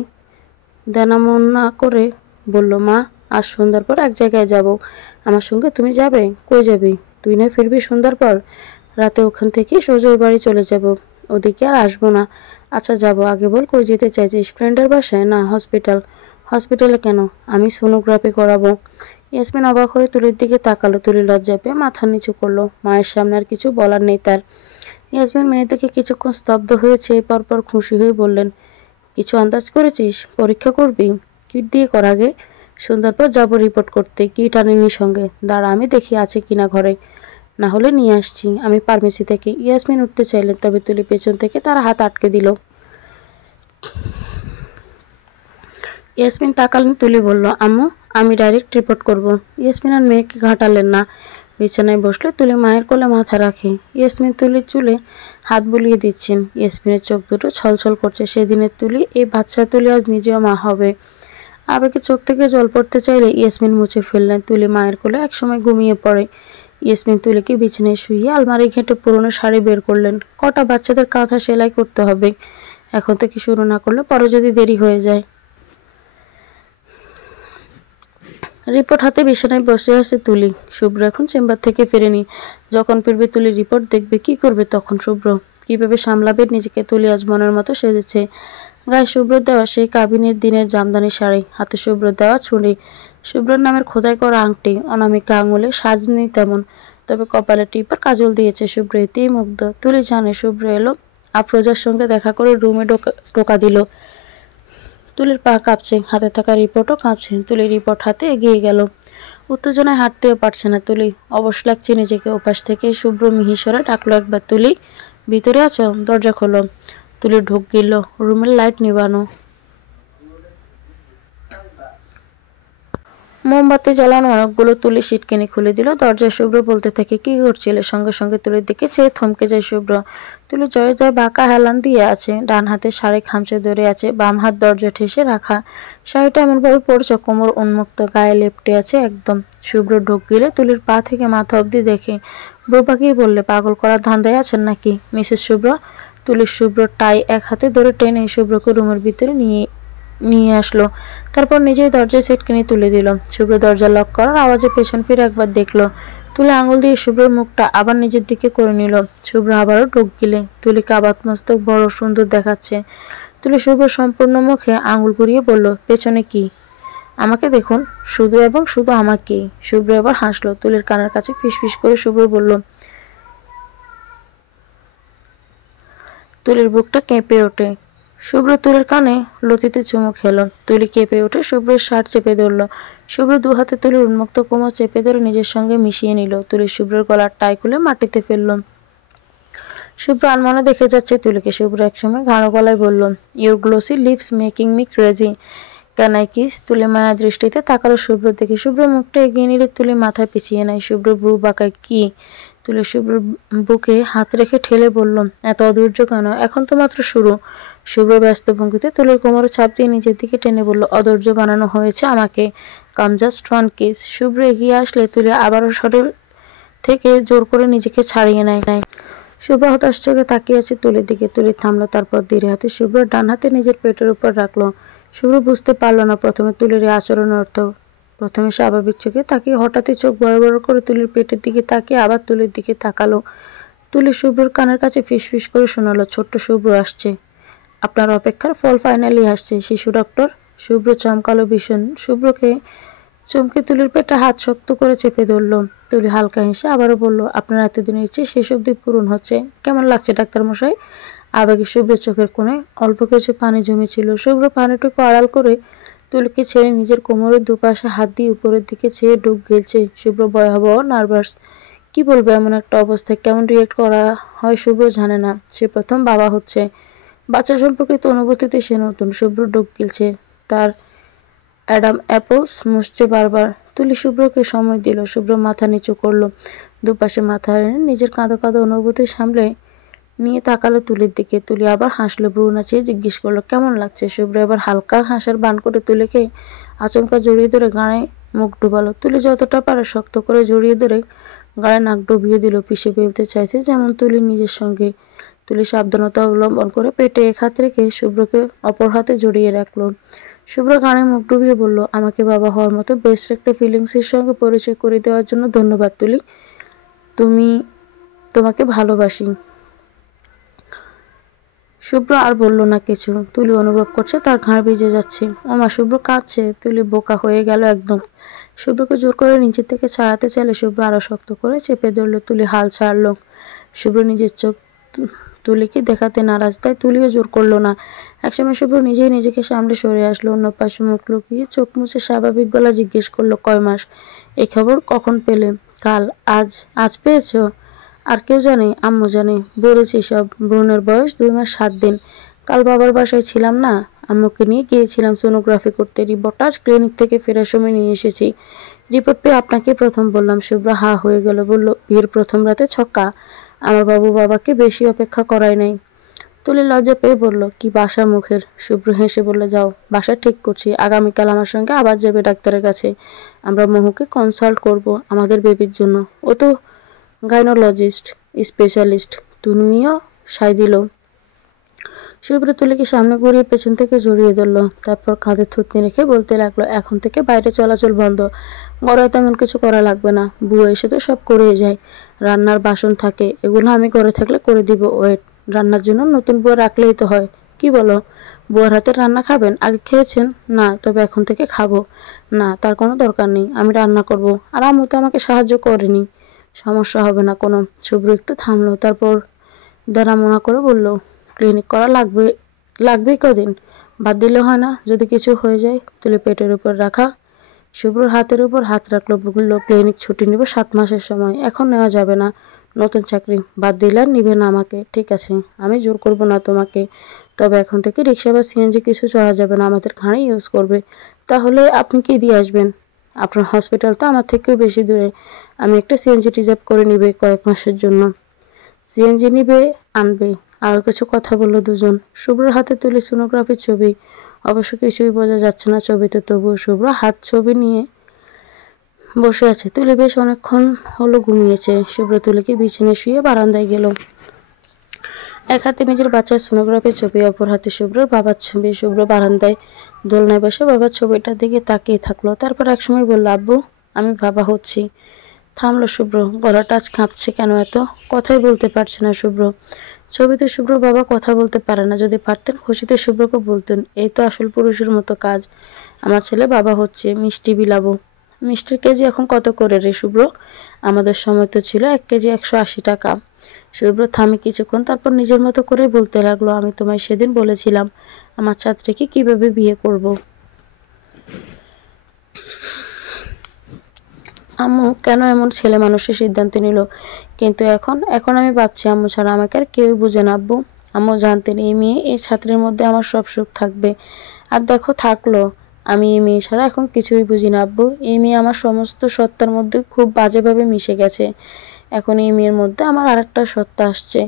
দেনা মন না করে বলল, মা আজ সন্ধ্যার পর এক জায়গায় যাব, আমার সঙ্গে তুমি যাবে? কই যাবি? তুই নয় ফিরবি সন্ধ্যার পর? রাতে ওখান থেকে সোজা ওই বাড়ি চলে যাব, ওদিকে আর আসবো না। আচ্ছা যাব, আগে বল কই যেতে চাইছিস? ফ্রেন্ডের বাসায়? না, হসপিটাল। হসপিটালে কেন? আমি সোনোগ্রাফি করাবো। ইয়াসমিন অবাক হয়ে তুলির দিকে তাকালো। তুলি লজ্জা পেয়ে মাথা নিচু করলো। মায়ের সামনে আর কিছু বলার নেই তার। ইয়াসমিন মেয়ে থেকে কিছুক্ষণ স্তব্ধ হয়েছে, পরপর খুশি হয়ে বললেন, কিছু আন্দাজ করেছিস? পরীক্ষা করবি? কিট দিয়ে কর আগে। সন্ধ্যার পর যাবো রিপোর্ট করতে। কিট আনিনি সঙ্গে? দাঁড়া আমি দেখি আছে কিনা ঘরে, না হলে নিয়ে আসছি আমি ফার্মেসি থেকে। ইয়াসমিন উঠতে চাইলেন, তবে তুলি পেছন থেকে তার হাত আটকে দিল। ইয়াসমিন তাকালেন। তুলি বলল, আম্মু আমি ডাইরেক্ট রিপোর্ট করব। ইয়াসমিন আর মেয়েকে ঘাটালেন না। বিছানায় বসলে তুলি মায়ের কোলে মাথা রাখে। ইয়াসমিন তুলির চুলে হাত বুলিয়ে দিচ্ছেন। ইয়াসমিনের চোখ দুটো ছলছল করছে। সেদিনের তুলি, এই বাচ্চা তুলি আজ নিজেও মা হবে। আবেগে চোখ থেকে জল পড়তে চাইলে ইয়াসমিন মুছে ফেললেন। তুলি মায়ের কোলে একসময় ঘুমিয়ে পড়ে। ইয়াসমিন তুলিকে বিছানায় শুইয়ে আলমারি ঘেঁটে পুরনো শাড়ি বের করলেন। কটা বাচ্চাদের কাঁথা সেলাই করতে হবে, এখন থেকে শুরু না করলে পরে যদি দেরি হয়ে যায়। রিপোর্ট হাতে বিছানায় বসে আছে তুলি। শুভ্র এখন চেম্বার থেকে ফেরেনি। যখন ফিরবে তুলি রিপোর্ট দেখবে, কি করবে তখন শুভ্র? কিভাবে সামলাবে নিজেকে? তুলি আজ মনের মতো সেজেছে। গায়ে শুভ্র দেওয়া সেই কাবিনের দিনের জামদানি শাড়ি, হাতে শুভ্র দেওয়া ছুরি, শুভ্রর নামের খোদাই করা আংটি, অনামিকা আঙুলে সাজ নেই তেমন, তবে কপালে টিপ আর কাজল দিয়েছে। শুভ্র এতেই মুগ্ধ। তুলি জানে শুভ্র এলো। আফরোজার সঙ্গে দেখা করে রুমে টোকা দিল। তুলির পা কাঁপছে, হাতে থাকা রিপোর্টও কাঁপছে। তুলি রিপোর্ট হাতে এগিয়ে গেল। উত্তেজনায় হাঁটতেও পারছে না তুলি। অবশ লাগছে নিজেকে। ওপাশ থেকে শুভ্র মিহিসরে ডাকলো একবার, তুলি ভিতরে আছো? দরজা খোলো। তুলি ঢুক গেল। রুমের লাইট নিবানো। মোমবাতি জ্বালানো অনেকগুলো। তুলি সিটকেনি খুলে দিল। দরজায় শুভ্র বলতে থাকে, কি করছিলে? সঙ্গে সঙ্গে তুলির দিকে চেয়ে থমকে যায় শুভ্র। তুলি জ্বরে যায় বাঁকা হেলান দিয়ে আছে। ডান হাতে শাড়ি খামচে ধরে আছে, বাম হাত দরজা ঠেসে রাখা। শাড়িটা এমনভাবে পড়ছে কোমর উন্মুক্ত, গায়ে লেপটে আছে একদম। শুভ্র ঢুক গেলে তুলির পা থেকে মাথা অবধি দেখে। বউ পাকিয়ে বললে, পাগল করার ধান্দায় আছেন নাকি মিসেস শুভ্র? তুলির শুভ্র টাই এক হাতে ধরে টেনে শুভ্রকে রুমের ভিতরে নিয়ে আসলো। তারপর নিজেই দরজায় সিটকিনি তুলে দিল। শুভ্র দরজা লক করার আওয়াজে পেছন ফিরে একবার দেখলো। তুলি আঙুল দিয়ে শুভ্রর মুখটা আবার নিজের দিকে করে নিল। শুভ্র আবারও ঢোক গিলে। তুলিকে আবাদ মস্তক বড় সুন্দর দেখাচ্ছে। তুলি শুভ্র সম্পূর্ণ মুখে আঙুল ঘুরিয়ে বলল, পেছনে কি? আমাকে দেখুন, শুধু এবং শুধু আমাকেই। শুভ্র এবার হাসলো। তুলির কানের কাছে ফিসফিস করে শুভ্র বলল। তুলির বুকটা কেঁপে ওঠে। শুভ্র তুলির কানে লতিতে চুমু খেলো। তুলি কেঁপে উঠে শুভ্রের শার্ট চেপে ধরল। শুভ্র দু হাতে তুলির উন্মুক্ত কোমর চেপে ধরে নিজের সঙ্গে মিশিয়ে নিল। তুলি শুভ্রের গলার টাই খুলে মাটিতে ফেলল। শুভ্র আনমনে দেখে যাচ্ছে তুলিকে। শুভ্র একসময় ঘাড়ো গলায় বলল, your glossy lips making me crazy, can I kiss? Tuli মায়া দৃষ্টিতে তাকালো শুভ্র দেখে। শুভ্র মুখটা এগিয়ে নিলে তুলি মাথা পিছিয়ে নেয়। শুভ্র ব্রু বাঁকায়, কি? তুলি শুভ্র বুকে হাত রেখে ঠেলে বলল, এত অধৈর্য কেন? এখন তো মাত্র শুরু। শুভ্র ব্যস্ত ভঙ্গিতে তুলির কোমরে চাপ দিয়ে নিজের দিকে টেনে বলল, অধৈর্য বানানো হয়েছে আমাকে। কাম জাস্ট ওয়ান কিস। শুভ্র এগিয়ে আসলে তুলি আবারও শরীর থেকে জোর করে নিজেকে ছাড়িয়ে নেয়। শুভ্র হতাশ চোখে তাকিয়ে আছে তুলির দিকে। তুলি থামলো, তারপর ধীরে হাতে শুভ্র ডান হাতে নিজের পেটের উপর রাখলো। শুভ্র বুঝতে পারলো না প্রথমে তুলির এই আচরণের অর্থ। প্রথমে স্বাভাবিক চোখে তাকিয়ে হঠাৎই চোখ বড় বড় করে তুলির পেটের দিকে তাকিয়ে আবার তুলির দিকে তাকালো। তুলি শুভ্রর কানের কাছে ফিসফিস করে শোনালো, ছোট্ট শুভ্র আসছে, আপনার অপেক্ষার ফল ফাইনালি আসছে শিশু ডক্টর। শুভ্র চমকালো ভীষণ। শুভ্রকে চমকে তুলির পেটে হাত শক্ত করে চেপে ধরল। তুলি হালকা হেসে আবারও বলল, আপনার এতদিনের ইচ্ছে শেষ অবধি পূরণ হচ্ছে। কেমন লাগছে ডাক্তার মশাই? আবেগে শুভ্র চোখের কোণে অল্প কিছু পানি জমেছিল। শুভ্র পানিটুকু আড়াল করে তুলিকে ছেড়ে নিজের কোমরের দুপাশে হাত দিয়ে উপরের দিকে চেয়ে ডুব গেলছে। শুভ্র ভয়াবহ নার্ভাস। কি বলবো এমন একটা অবস্থায় কেমন রিয়েক্ট করা হয় শুভ্র জানে না। সে প্রথম বাবা হচ্ছে। বাচ্চা সম্পর্কিত অনুভূতিতে সে নতুন। শুভ্র ডুব গিলছে। তার অ্যাডাম অ্যাপলস মুছছে বারবার। তুলি শুভ্রকে সময় দিল। শুভ্র মাথা নিচু করলো, দুপাশে মাথা এনে নিজের কাঁদো কাঁদো অনুভূতি সামলে নিয়ে তাকালো তুলির দিকে। তুলি আবার হাসলো, ভ্রু নাচিয়ে জিজ্ঞেস করলো, কেমন লাগছে? শুভ্র এবার হালকা হাসার বান করে তুলিকে আচমকা জড়িয়ে ধরে গায়ে মুখ ডুবালো। তুলি যতটা পারে শক্ত করে জড়িয়ে ধরে গায়ে নাক ডুবিয়ে দিল। পিষে ফেলতে চাইছে যেমন তুলির নিজের সঙ্গে। তুলি সাবধানতা অবলম্বন করে পেটে এক হাত রেখে শুভ্রকে অপর হাতে জড়িয়ে রাখলো। শুভ্র গানে মুখ ডুবিয়ে বলল, আমাকে বাবা হওয়ার মতো বেস্ট একটা ফিলিংসের সঙ্গে পরিচয় করে দেওয়ার জন্য ধন্যবাদ তুলি। তোমাকে ভালোবাসি। শুভ্র আর বলল না কিছু। তুলি অনুভব করছে তার ঘাড় ভিজে যাচ্ছে। ওমা, শুভ্র কাঁদছে। তুলি বোকা হয়ে গেল একদম। শুভ্রকে জোর করে নিচের থেকে ছাড়াতে চাইলে শুভ্র আরো শক্ত করে চেপে ধরল। তুলি হাল ছাড়লো। শুভ্র নিজের চোখ তুলিকে দেখাতে নারাজ, তাই তুলিও জোর করলো না। একসময় শুভ্র নিজেই নিজেকে সামনে সরে আসলো। অন্য পাশে মুখ লুকিয়ে চোখ মুছে স্বাভাবিক গলা জিজ্ঞেস করলো, কয় মাস? এই খবর কখন পেলে? কাল। আজ পেয়েছো? আর কেউ জানে? আম্মু জানে। বলেছি সব। ব্রুনের বয়স 2 মাস 7 দিন। কাল বাবার বাসায় ছিলাম না, আম্মুকে নিয়ে গিয়েছিলাম সোনোগ্রাফি করতে। রিপোর্ট আজ ক্লিনিক থেকে ফেরার সময় নিয়ে এসেছি। রিপোর্ট পেয়ে আপনাকে প্রথম বললাম। শুভ্র হা হয়ে গেল, বলল, বিয়ের প্রথম রাতে ছক্কা। আমার বাবাকে বেশি অপেক্ষা করায় নাই। তুলি লজ্জা পেয়ে বলল, কি বাসা মুখের। শুভ্র হেসে বলল, যাও, বাসা ঠিক করছি। আগামীকাল আমার সঙ্গে আবার যাবে ডাক্তারের কাছে। আমরা মহুকে কনসাল্ট করব আমাদের বেবির জন্য। ও তো গাইনোলজিস্ট স্পেশালিস্ট। তুমিও সায় দিল। শুভ্র তুলিকে সামনে ঘুরিয়ে পেছন থেকে জড়িয়ে ধরল। তারপর কাঁধে থুতনি রেখে বলতে লাগলো, এখন থেকে বাইরে চলাচল বন্ধ। ঘরে তেমন কিছু করা লাগবে না। বুয়া এসে তো সব করেই যায়। রান্নার বাসন থাকে, এগুলো আমি ঘরে থাকলে করে দিব। ওয়েট, রান্নার জন্য নতুন বুয়া রাখলেই তো হয়। কি বলো? বুয়ার হাতের রান্না খাবেন? আগে খেয়েছেন? না, তবে এখন থেকে খাবো। না, তার কোনো দরকার নেই। আমি রান্না করব। আর আম্মু তো আমাকে সাহায্য করেনি। সমস্যা হবে না কোনো। শুভ্র একটু থামলো, তারপর দেরামোনা করে বলল, ক্লিনিক করা লাগবেই কদিন। বাদ দিলে হয় না? যদি কিছু হয়ে যায়। তুলে পেটের উপর রাখা শুভ্রর হাতের উপর হাত রাখলো, বলল, ক্লিনিক ছুটি নিব 7 মাসের সময়। এখন নেওয়া যাবে না। নতুন চাকরি। বাদ দিলে আর নিবে না আমাকে। ঠিক আছে, আমি জোর করব না তোমাকে। তবে এখন থেকে রিক্সা বা সিএনজি কিছু চড়া যাবে না। আমাদের ঘাড়ে ইউজ করবে। তাহলে আপনি কি দিয়ে আসবেন? আপনার হসপিটাল তো আমার থেকেও বেশি দূরে। আমি একটা সিএনজি রিজার্ভ করে নিবে কয়েক মাসের জন্য। সিএনজি নিবে, আনবে। আরও কিছু কথা বললো দুজন। শুভ্রর হাতে তুলে সোনোগ্রাফির ছবি। অবশ্য কিছুই বোঝা যাচ্ছে না ছবিতে, তবুও শুভ্র হাত ছবি নিয়ে বসে আছে। তুলি বেশ অনেকক্ষণ হলো ঘুমিয়েছে। শুভ্র তুলিকে বিছানায় শুয়ে বারান্দায় গেল। এক হাতে নিজের বাচ্চার সোনোগ্রাফির ছবি, অপর হাতে শুভ্রর বাবার ছবি। শুভ্র বারান্দায় দোলনায় বসে বাবার ছবিটার দিকে তাকিয়ে থাকলো। তারপর একসময় বলল, আব্বু, আমি বাবা হচ্ছি। থামলো শুভ্র। গলাটা আজ কাঁপছে কেন এত? কথাই বলতে পারছে না শুভ্র। ছবিতে শুভ্র বাবা কথা বলতে পারে না। যদি পারতেন খুশিতে শুভ্রকে বলতেন, এই তো আসল পুরুষের মতো কাজ। আমার ছেলে বাবা হচ্ছে, মিষ্টি বিলাবো। মিষ্টির কেজি এখন কত করে রে শুভ্র? আমাদের সময় তো ছিল 1 কেজি 180 টাকা। শুভ্র থামে কিছুক্ষণ, তারপর নিজের মতো করে বলতে লাগলো, আমি তোমায় সেদিন বলেছিলাম আমার ছাত্রীকে কিভাবে বিয়ে করব। আম্মু কেন এমন ছেলে মানুষের সিদ্ধান্ত নিল? কিন্তু এখন আমি ভাবছি, আম্মু ছাড়া আমাকে আর কেউ বুঝে না। আব্বু, আম্মু জানতেন এই মেয়ে, এই ছাত্রের মধ্যে আমার সব সুখ থাকবে। আর দেখো থাকলো। আমি এই মেয়ে ছাড়া এখন কিছুই বুঝি না আব্বু। এই মেয়ে আমার সমস্ত সত্তার মধ্যে খুব বাজেভাবে মিশে গেছে। এখন এই মেয়ের মধ্যে আমার আরেকটা সত্তা আসছে,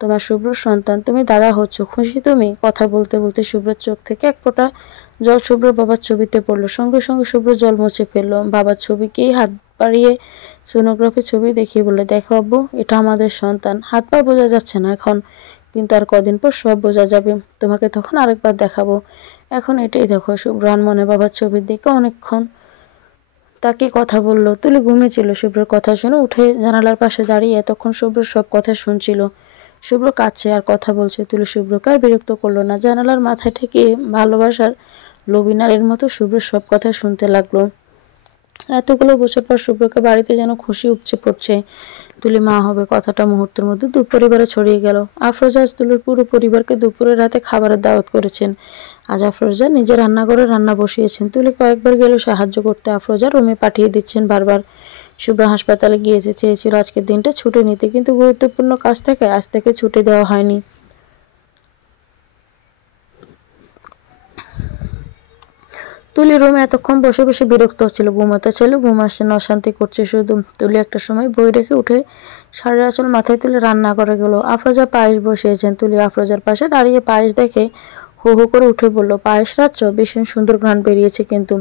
তোমার শুভ্রর সন্তান, তুমি দাদা হচ্ছ, খুশি তুমি? কথা বলতে বলতে শুভ্রর চোখ থেকে এক ফোঁটা জল শুভ্র বাবার ছবিতে পড়লো। সঙ্গে সঙ্গে শুভ্র জল মুছে ফেললো। বাবার ছবিকেই হাত বাড়িয়ে সোনোগ্রাফি ছবি দেখিয়ে বললে, দেখো আব্বু, এটা আমাদের সন্তান। হাত পা বোঝা যাচ্ছে না এখন, কিন্তু আর কদিন পর সব বোঝা যাবে, তোমাকে তখন আরেকবার দেখাবো। এখন এটাই দেখো। শুভ্র মনে বাবার ছবির দিকে অনেকক্ষণ তাকে কথা বলল। তুলি ঘুমিয়েছিল। শুভ্রর কথা শুনে উঠে জানালার পাশে দাঁড়িয়ে এতক্ষণ শুভ্রর সব কথা শুনছিল। শুভ্র কাঁদছে আর কথা বলছে। তুলি শুভ্রকে আর বিরক্ত করলো না। জানালার মাথায় ঠেকিয়ে ভালোবাসার লবিনারের মতো শুভ্রর সব কথা শুনতে লাগলো। এতগুলো বছর পর শুভ্রকে বাড়িতে যেন খুশি উপচে পড়ছে। তুলি মা হবে কথাটা মুহূর্তের মধ্যে দু পরিবারে ছড়িয়ে গেল। আফরোজা আজ তুলির পুরো পরিবারকে দুপুরের রাতে খাবারের দাওয়াত করেছেন। আজ আফরোজা নিজে রান্নাঘরে রান্না বসিয়েছেন। তুলি কয়েকবার গেল সাহায্য করতে। আফরোজা রুমে পাঠিয়ে দিচ্ছেন বারবার। শুভ্র হাসপাতালে গিয়েছে, চেয়েছিল আজকের দিনটা ছুটি নিতে, কিন্তু গুরুত্বপূর্ণ কাজ থেকে আজ থেকে ছুটি দেওয়া হয়নি। তুলি রুমে এতক্ষণ বসে বসে বিরক্ত হচ্ছিল। ঘুমাতে ছিল, ঘুম আসছে না, অশান্তি করছে শুধু। তুলি একটা সময় বই রেখে উঠে শাড়ির আঁচল মাথায় তুলে রান্না করে গেল। আফরোজা পায়েস বসিয়েছেন। তুলি আফরোজার পাশে দাঁড়িয়ে পায়েস দেখে হু হু করে উঠে বলল, পায়েস রাখছ? ভীষণ সুন্দর ঘ্রাণ বেরিয়েছে কিন্তু।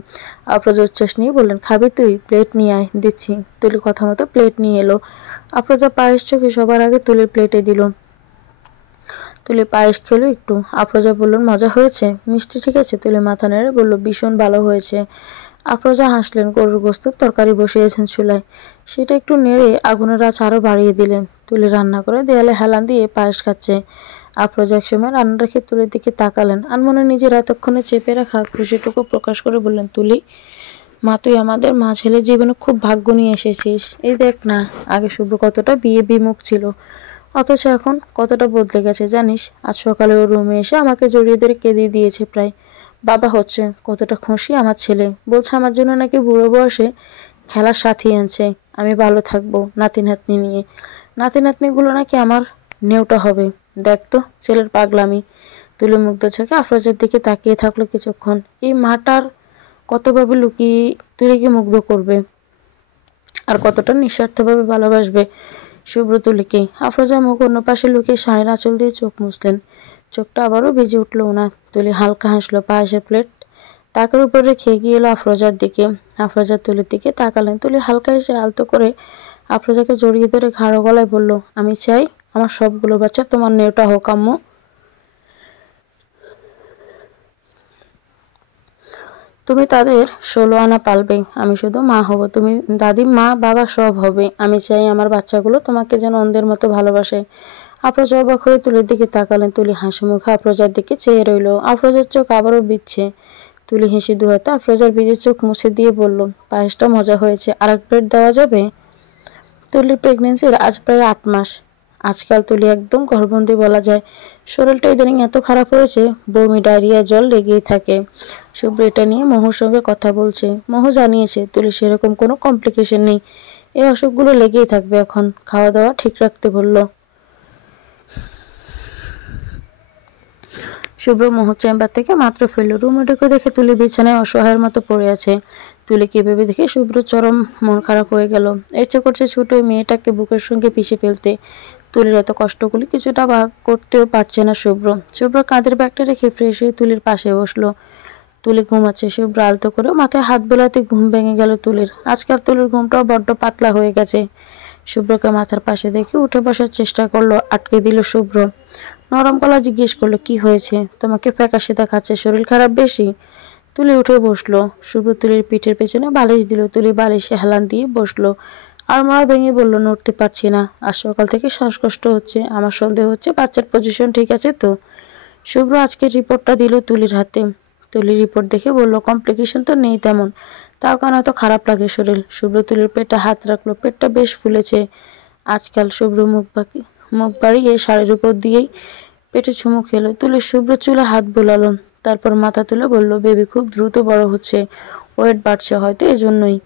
আফরোজা উচ্ছ্বাস নিয়ে বললেন, খাবি তুই? প্লেট নিয়ে আয়, দিচ্ছি। তুলি কথা মতো প্লেট নিয়ে এলো। আফরোজা পায়েস চোখে সবার আগে তুলির প্লেটে দিল। তুলি পায়েস খেলো একটু। আফরোজা বললেন, মজা হয়েছে? মিষ্টি ঠিক আছে? তুলি মাথা নেড়ে বলল, ভীষণ ভালো হয়েছে। আফরোজা হাসলেন। গরুর গোস্তের তরকারি বসিয়েছেন চুলায়, সেটা একটু নেড়ে আগুনের আঁচ আরও বাড়িয়ে দিলেন। তুলি রান্না করে দেয়ালে হেলান দিয়ে পায়েস খাচ্ছে। আফরোজা একসময় রান্না রেখে তুলির দিকে তাকালেন। আনমনে নিজের এতক্ষণে চেপে রাখা খুশিটুকু প্রকাশ করে বললেন, তুলি মা, তুই আমাদের মা ছেলের জীবনে খুব ভাগ্য নিয়ে এসেছিস। এই দেখ না, আগে শুভ্র কতটা বিয়ে বিমুখ ছিল, অথচ এখন কতটা বদলে গেছে জানিস? আজ সকালে ওর রুমে এসে আমাকে জড়িয়ে ধরে কেঁদে দিয়েছে প্রায়। বাবা হচ্ছে, কতটা খুশি আমার ছেলে। বলছে আমার জন্য নাকি বুড়ো বয়সে খেলার সাথী আনছে, আমি ভালো থাকবো নাতি নাতনি নিয়ে। নাতি নাতনিগুলো নাকি আমার নেওটা হবে। দেখ তো ছেলের পাগলামি। তুলে মুগ্ধ চোখে আফরোজার দিকে তাকিয়ে থাকলো কিছুক্ষণ। এই মাটার কতভাবে লুকিয়ে তুলিকে মুগ্ধ করবে, আর কতটা নিঃস্বার্থভাবে ভালোবাসবে শুভ্র তুলিকে। আফরোজা মুখ অন্য পাশে লুকিয়ে শাড়ির আঁচল দিয়ে চোখ মুছলেন। চোখটা আবারও ভিজে উঠল ওনার। তুলি হালকা হাসলো। পায়েসের প্লেট তাকের উপরে রেখে এগিয়ে এলো আফরোজার দিকে। আফরোজা তুলির দিকে তাকালেন। তুলি হালকা এসে আলতো করে আফরোজাকে জড়িয়ে ধরে ঘাড়ো গলায় বলল, আমি চাই আমার সবগুলো বাচ্চা তোমার নেওটা হোক আম্মু। তুমি তাদের 16 আনা পালবে, আমি শুধু মা হব, তুমি দাদি মা বাবা সব হবে। আমি চাই আমার বাচ্চাগুলো তোমাকে যেন অন্ধের মতো ভালোবাসে। আফরোজা অবাক হয়ে তুলির দিকে তাকালেন। তুলি হাসি মুখে আফরোজার দিকে চেয়ে রইল। আফরোজার চোখ আবারও বিচ্ছে। তুলি হেসে দু হাতে আফরোজার ভিজে চোখ মুছে দিয়ে বলল, পায়েসটা মজা হয়েছে, আর এক প্লেট দেওয়া যাবে? তুলির প্রেগনেন্সির আজ প্রায় 8 মাস। আজকাল তুলি একদম ঘরবন্দি বলা যায়। শরীরটা ইদানিং এত খারাপ হয়েছে, বমি ডায়রিয়া জল লেগেই থাকে। শুভ্র এটা নিয়ে মহুর সঙ্গে কথা বলছে। মহু জানিয়েছে তুলি সেরকম কোনো কমপ্লিকেশন নেই, এই অসুখগুলো লেগেই থাকবে। এখন খাওয়া দাওয়া ঠিক রাখতে বলল। শুভ্র মহুর চেম্বার থেকে মাত্র ফেলল। রুমে ঢুকে দেখে তুলি বিছানায় অসহায়ের মতো পড়ে আছে। তুলিকে ভেবে দেখে শুভ্র চরম মন খারাপ হয়ে গেল। ইচ্ছে করছে ছোট মেয়েটাকে বুকের সঙ্গে পিষে ফেলতে। তুলির এত কষ্টগুলি কিছুটা ভাগ করতেও পারছে না শুভ্র। শুভ্র কাঁধের ব্যাগটা রেখে ফ্রেশ হয়ে তুলির পাশে বসলো। তুলি ঘুমাচ্ছে। শুভ্র আলতো করে মাথায় হাত বোলাতে ঘুম ভেঙে গেল তুলির। আজকাল তুলির ঘুমটাও বড্ড পাতলা হয়ে গেছে। শুভ্রকে মাথার পাশে দেখে উঠে বসার চেষ্টা করলো, আটকে দিল শুভ্র। নরম গলা জিজ্ঞেস করলো, কি হয়েছে? তোমাকে ফ্যাকাশে দেখাচ্ছে, শরীর খারাপ বেশি? তুলি উঠে বসলো। শুভ্র তুলির পিঠের পেছনে বালিশ দিল। তুলি বালিশে হেলান দিয়ে বসলো। আর মা ভেঙে বলল, নড়তে পারছি না, আজ সকাল থেকে শ্বাসকষ্ট হচ্ছে, আমার সন্দেহ হচ্ছে বাচ্চার পজিশন ঠিক আছে তো? শুভ্র আজকের রিপোর্টটা দিল তুলির হাতে। তুলির রিপোর্ট দেখে বলল, কমপ্লিকেশন তো নেই তেমন, তাও কেন এত খারাপ লাগে শরীর? শুভ্র তুলির পেটে হাত রাখলো। পেটটা বেশ ফুলেছে আজকাল। শুভ্র মুখ বাড়িয়ে শাড়ির উপর দিয়েই পেটে চুমু খেলো। তুলি শুভ্র চুলে হাত বোলালো, তারপর মাথা তুলে বলল, বেবি খুব দ্রুত বড় হচ্ছে, ওয়েট বাড়ছে, হয়তো এজন্যই।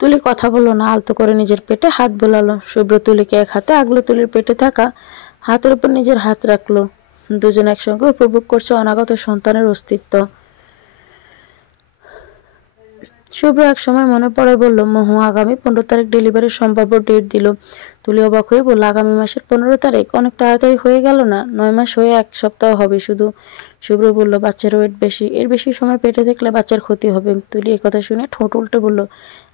তুলি কথা বলল না, আলতো করে নিজের পেটে হাত বোলালো। শুভ্র তুলিকে এক হাতে আগলে তুলির পেটে থাকা হাতের উপর নিজের হাত রাখলো। দুজন একসঙ্গে উপভোগ করছে অনাগত সন্তানের অস্তিত্ব। শুভ্র এক সময় মনে পড়ে বলল, মহু আগামী 15 তারিখ ডেলিভারির সম্ভাব্য ডেট দিল। তুলি অবাক হয়ে বলল, আগামী মাসের 15 তারিখ? অনেক তাড়াতাড়ি হয়ে গেল না? 9 মাস হয়ে 1 সপ্তাহ হবে শুধু। শুভ্র বলল, বাচ্চার ওয়েট বেশি, এর বেশি সময় পেটে থাকলে বাচ্চার ক্ষতি হবে। তুলি একথা শুনে ঠোঁট উল্টে বলল,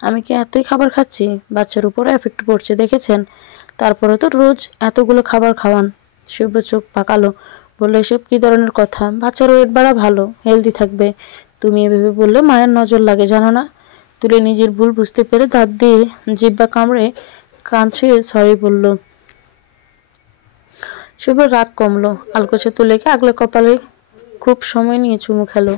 আমি কি এতই খাবার খাচ্ছি? বাচ্চার উপরে এফেক্ট পড়ছে দেখেছেন? তারপরে তো রোজ এতগুলো খাবার খাওয়ান। শুভ্র চোখ পাকালো, বলল, এসব কি ধরনের কথা? বাচ্চার ওয়েট বাড়া ভালো, হেলদি থাকবে। তুমি এভাবে বললে মায়ের নজর লাগে জানো না? তুলে নিজের ভুল বুঝতে পেরে দাঁত দিয়ে জিহ্বা কামড়ে কান ছুঁয়ে সরি বলল। শুভ্র রাগ কমলো, আলকোছে তুলেকে আগলে কপালে খুব সময় নিয়ে চুমু খেলো।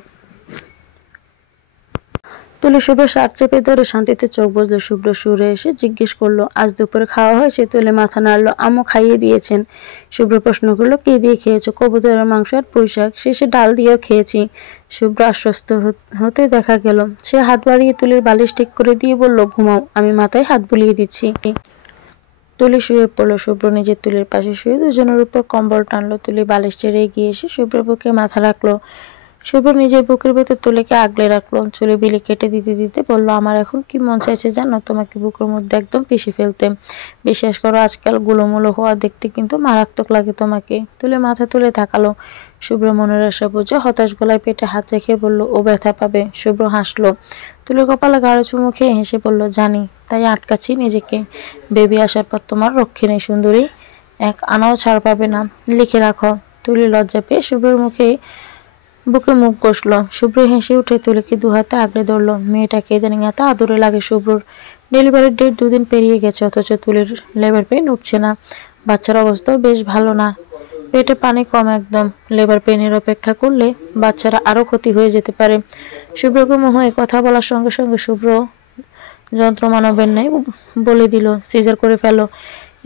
তুলে শুভ্র শার্ট চেপে ধরে শান্তিতে চোখ বুঝলো। শুভ্র সুরে এসে জিজ্ঞেস করলো, আজ দুপুরে খাওয়া হয়েছে? তুলে মাথা নাড়লো, আম্মু খাইয়ে দিয়েছেন। শুভ্র প্রশ্ন করলো, কি দিয়ে খেয়েছো? কবুতরের মাংস আর পুঁইশাক, শেষে ডাল দিয়েও খেয়েছি। শুভ্র আশ্বস্ত হতে দেখা গেল। সে হাত বাড়িয়ে তুলির বালিশ ঠিক করে দিয়ে বলল, ঘুমাও, আমি মাথায় হাত বুলিয়ে দিচ্ছি। তুলি শুয়ে পড়লো। শুভ্র নিজের তুলির পাশে শুয়ে দুজনের উপর কম্বল টানলো। তুলি বালিশ ছেড়ে এগিয়ে এসে শুভ্রের বুকে মাথা রাখলো। শুভ্র নিজের বুকের ভেতর তুলিকে আগলে রাখলো। চুলে বিলি কেটে দিতে দিতে বলল, আমার এখন কি মন চাইছে জানো? তোমাকে বুকের মধ্যে একদম পিষে ফেলতে। বিশ্বাস করো, আজকাল গুলোমুলো হওয়া দেখতে কিন্তু মারাত্মক লাগে তোমাকে। তুলে মাথা তুলে তাকালো। শুভ্র মনের আশা বুঝে হতাশ গলায় পেটে হাত রেখে বলল, ও ব্যথা পাবে। শুভ্র হাসলো। তুলে কপালে গাঢ় চুমু খেয়ে হেসে বলল, জানি, তাই আটকাচ্ছি নিজেকে। বেবি আসার পর তোমার রক্ষে নেই সুন্দরী, 1 আনাও ছাড় পাবে না, লিখে রাখো। তুলি লজ্জা পেয়ে শুভ্রের বুকে মুখ কষলো। শুভ্র হেসে উঠে তুলিকে 2 হাতে আগলে ধরলো। মেয়েটাকে ইদানিং এত আদরে লাগে শুভ্রর। ডেলিভারির ডেট 2 দিন পেরিয়ে গেছে, অথচ তুলির লেবার পেন উঠছে না। বাচ্চার অবস্থাও বেশ ভালো না, পেটে পানি কম একদম। লেবার পেনের অপেক্ষা করলে বাচ্চারা আরো ক্ষতি হয়ে যেতে পারে। শুভ্রকে মোহ কথা বলার সঙ্গে সঙ্গে শুভ্র যন্ত্রমানবের ন্যায় বলে দিল, সিজার করে ফেলো।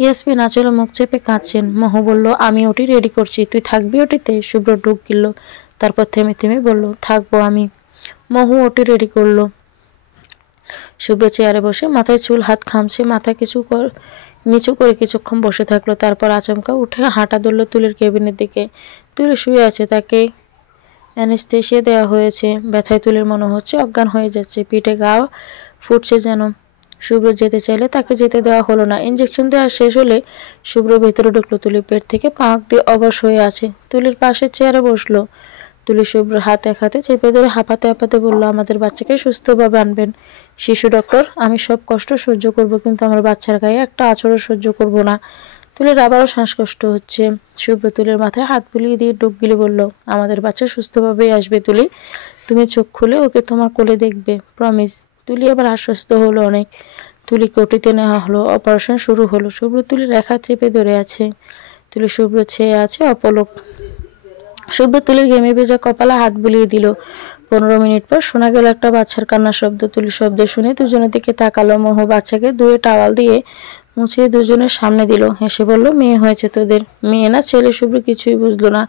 ইয়াসমিন আঁচলে মুখ চেপে কাঁদছেন। মোহ বলল, আমি ওটি রেডি করছি, তুই থাকবি ওটিতে? শুভ্র ঢুক গিলল, তারপর থেমে থেমে বলল, থাকবো আমি। মহু ওটি রেডি করলো। শুভ্র চেয়ারে বসে মাথায় চুল হাত খামছে, মাথা নিচু করে কিছুক্ষণ বসে থাকলো। তারপর আচমকা উঠে হাঁটা ধরলো তুলির কেবিনের দিকে। তুলি শুয়ে আছে, তাকে অ্যানেস্থেশিয়া দেওয়া হয়েছে। ব্যথায় তুলির মনে হচ্ছে অজ্ঞান হয়ে যাচ্ছে, পিঠে গা ফুটছে যেন। শুভ্র যেতে চাইলে তাকে যেতে দেওয়া হলো না। ইঞ্জেকশন দেওয়া শেষ হলে শুভ্র ভেতরে ঢুকলো। তুলি পেট থেকে পাঁক দিয়ে অবশ হয়ে আছে। তুলির পাশে চেয়ারে বসলো। তুলি শুভ্র হাত এক হাতে চেপে ধরে হাঁপাতে হাঁপাতে বলল, আমাদের বাচ্চাকে সুস্থভাবে আনবেন। শিশু ডক্টর, আমি সব কষ্ট সহ্য করব, কিন্তু আমার বাচ্চার গায়ে একটা আঁচড়ও সহ্য করব না। তুলির আবারও শ্বাসকষ্ট হচ্ছে। শুভ্র তুলির মাথায় হাত বুলিয়ে দিয়ে ডুব গিলে বলল, আমাদের বাচ্চা সুস্থভাবেই আসবে তুলি, তুমি চোখ খুলে ওকে তোমার কোলে দেখবে, প্রমিস। তুলি এবার আশ্বস্ত হলো অনেক। তুলিকে ওটিতে নেওয়া হলো। অপারেশন শুরু হলো। শুভ্র তুলির রেখা চেপে ধরে আছে। তুলি শুভ্র ছেয়ে আছে অপলক। শুভ্র তুলির ঘেমে ভেজা কপালে হাত বুলিয়ে দিল। 15 মিনিট পর শোনা গেল একটা বাচ্চার কান্নার শব্দ। তুলি শব্দ শুনে দুজনের দিকে তাকালো। মোহ বাচ্চাকে ধুয়ে টাওয়াল দিয়ে মুছিয়ে দুজনের সামনে দিল। হেসে বলল, মেয়ে হয়েছে তোদের? মেয়ে না ছেলে? শুভ্র কিছুই বুঝলো না,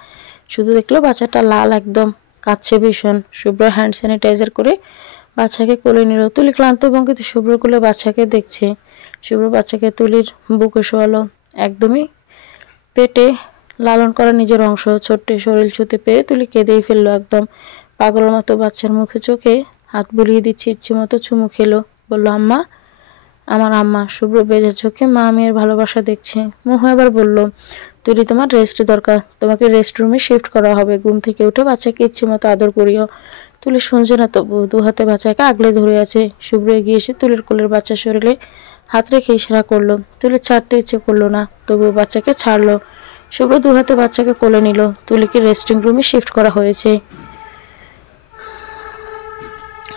শুধু দেখলো বাচ্চাটা লাল একদম, কাঁদছে ভীষণ। শুভ্র হ্যান্ড স্যানিটাইজার করে বাচ্চাকে কোলে নিল। তুলি ক্লান্ত ভঙ্গিতে শুভ্র কোলে বাচ্চাকে দেখছে। শুভ্র বাচ্চাকে তুলির বুকে শোয়ালো। একদমই পেটে লালন করা নিজের অংশ, ছোট্ট শরীর ছুতে পেয়ে তুলি কেঁদেই ফেললো একদম পাগলের মতো। বাচ্চার মুখে চোখে হাত বুলিয়ে দিচ্ছে, ইচ্ছে মতো চুমু খেলো। বলল, আম্মা, আমার আম্মা। শুভ্র বেজা চোখে মা মেয়ের ভালোবাসা দেখছে। মোহ এবার বলল, তুলি, তোমার রেস্ট দরকার, তোমাকে রেস্ট রুমে শিফট করা হবে। ঘুম থেকে উঠে বাচ্চাকে ইচ্ছে মতো আদর করিও। তুলি শুনছে না তবু 2 হাতে বাচ্চাকে আগলে ধরে আছে। শুভ্র এগিয়ে এসে তুলির কোলের বাচ্চার শরীরে হাত রেখে ইশারা করলো। তুলি ছাড়তে ইচ্ছে করলো না, তবুও বাচ্চাকে ছাড়লো। শুভ্র 2 হাতে বাচ্চাকে কোলে নিল। তুলিকে রেস্টিং রুমে শিফট করা হয়েছে।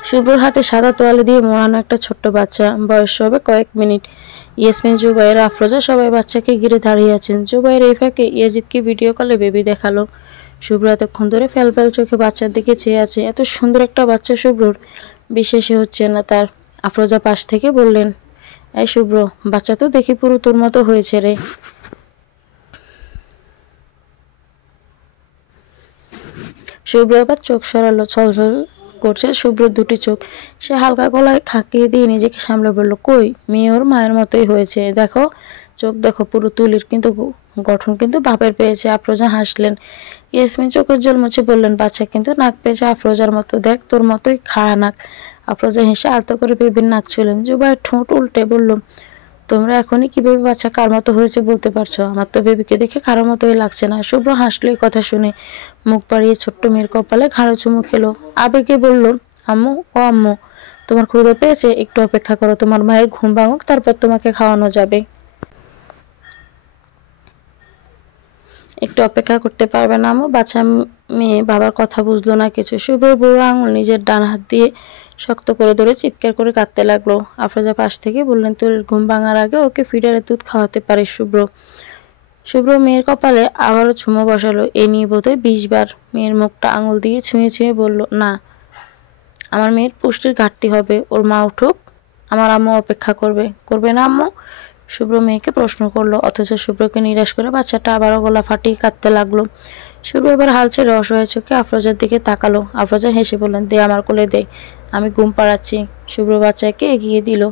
শুভ্রর হাতে সাদা তোয়ালে দিয়ে মোড়ানো একটা ছোট্ট বাচ্চা, বয়স হবে কয়েক মিনিট। ইয়াসমিন, জুবাইর, আফরোজা সবাই বাচ্চাকে ঘিরে দাঁড়িয়ে আছেন। জুবাইর এই ফাঁকে ইয়াজিদকে ভিডিও কলে বেবি দেখালো। শুভ্র এতক্ষণ ধরে ফ্যাল চোখে বাচ্চার দিকে চেয়ে আছে। এত সুন্দর একটা বাচ্চা শুভ্রর, বিশ্বাসই হচ্ছে না তার। আফরোজা পাশ থেকে বললেন, এই শুভ্র, বাচ্চা তো দেখি পুরো তোর মতো হয়েছে রে। শুভ্র এবার চোখ সরালো, ছলছল করছে শুভ্রর 2টি চোখ। সে হালকা গলায় খাকিয়ে দিয়ে নিজেকে সামলে বলল, কই, মেয়ে ওর মায়ের মতোই হয়েছে, দেখো চোখ দেখো পুরো তুলির, কিন্তু গঠন কিন্তু বাপের পেয়েছে। আফরোজা হাসলেন। ইয়াসমিন চোখের জল মুছে বললেন, বাচ্চা কিন্তু নাক পেয়েছে আফরোজার মতো, দেখ তোর মতোই খাড়া নাক। আফরোজা হেসে আলতো করে বেবির নাক ছুলেন। জুবাইর ঠোঁট উল্টে বলল, তোমরা এখনই কি বেবি বাচ্চা কার মতো হয়েছে বলতে পারছো? আমার তো বেবিকে দেখে কারোর মতোই লাগছে না। শুভ্র হাসলো এই কথা শুনে, মুখ বাড়িয়ে ছোট্ট মেয়ের কপালে ঘাড়ো চুমু খেলো। আবেগে বলল, আম্মু, ও আম্মু, তোমার ক্ষুধা পেয়েছে? একটু অপেক্ষা করো, তোমার মায়ের ঘুম ভাঙুক, তারপর তোমাকে খাওয়ানো যাবে। একটু অপেক্ষা করতে পারবে না আম্মু? বাচ্চা মেয়ে বাবার কথা বুঝলো না কিছু। শুভ্র বুড়ো আঙুল নিজের ডান হাত দিয়ে শক্ত করে ধরে চিৎকার করে কাঁদতে লাগলো। আফরোজা পাশ থেকে বললেন, তোর ঘুম ভাঙার আগে ওকে ফিডারের দুধ খাওয়াতে পারিস শুভ্র। শুভ্র মেয়ের কপালে আবারও চুমো বসালো, এ নিয়ে বোধহয় 20 বার। মেয়ের মুখটা আঙুল দিয়ে ছুঁয়ে ছুঁয়ে বলল, না, আমার মেয়ের পুষ্টির ঘাটতি হবে, ওর মা উঠুক, আমার আম্মু অপেক্ষা করবে। করবে না আম্মু? শুভ্র মেয়েকে প্রশ্ন করলো, অথচ শুভ্রকে নিরাশ করে বাচ্চাটা আবারও গলা ফাটিয়ে কাঁদতে লাগলো। শুভ্র এবার হাল ছেড়ে অসহায় চোখে আফরোজার দিকে তাকালো। আফরোজা হেসে বললেন, দে আমার কোলে দে, আমি ঘুম পাড়াচ্ছি। শুভ্র বাচ্চাকে এগিয়ে দিল।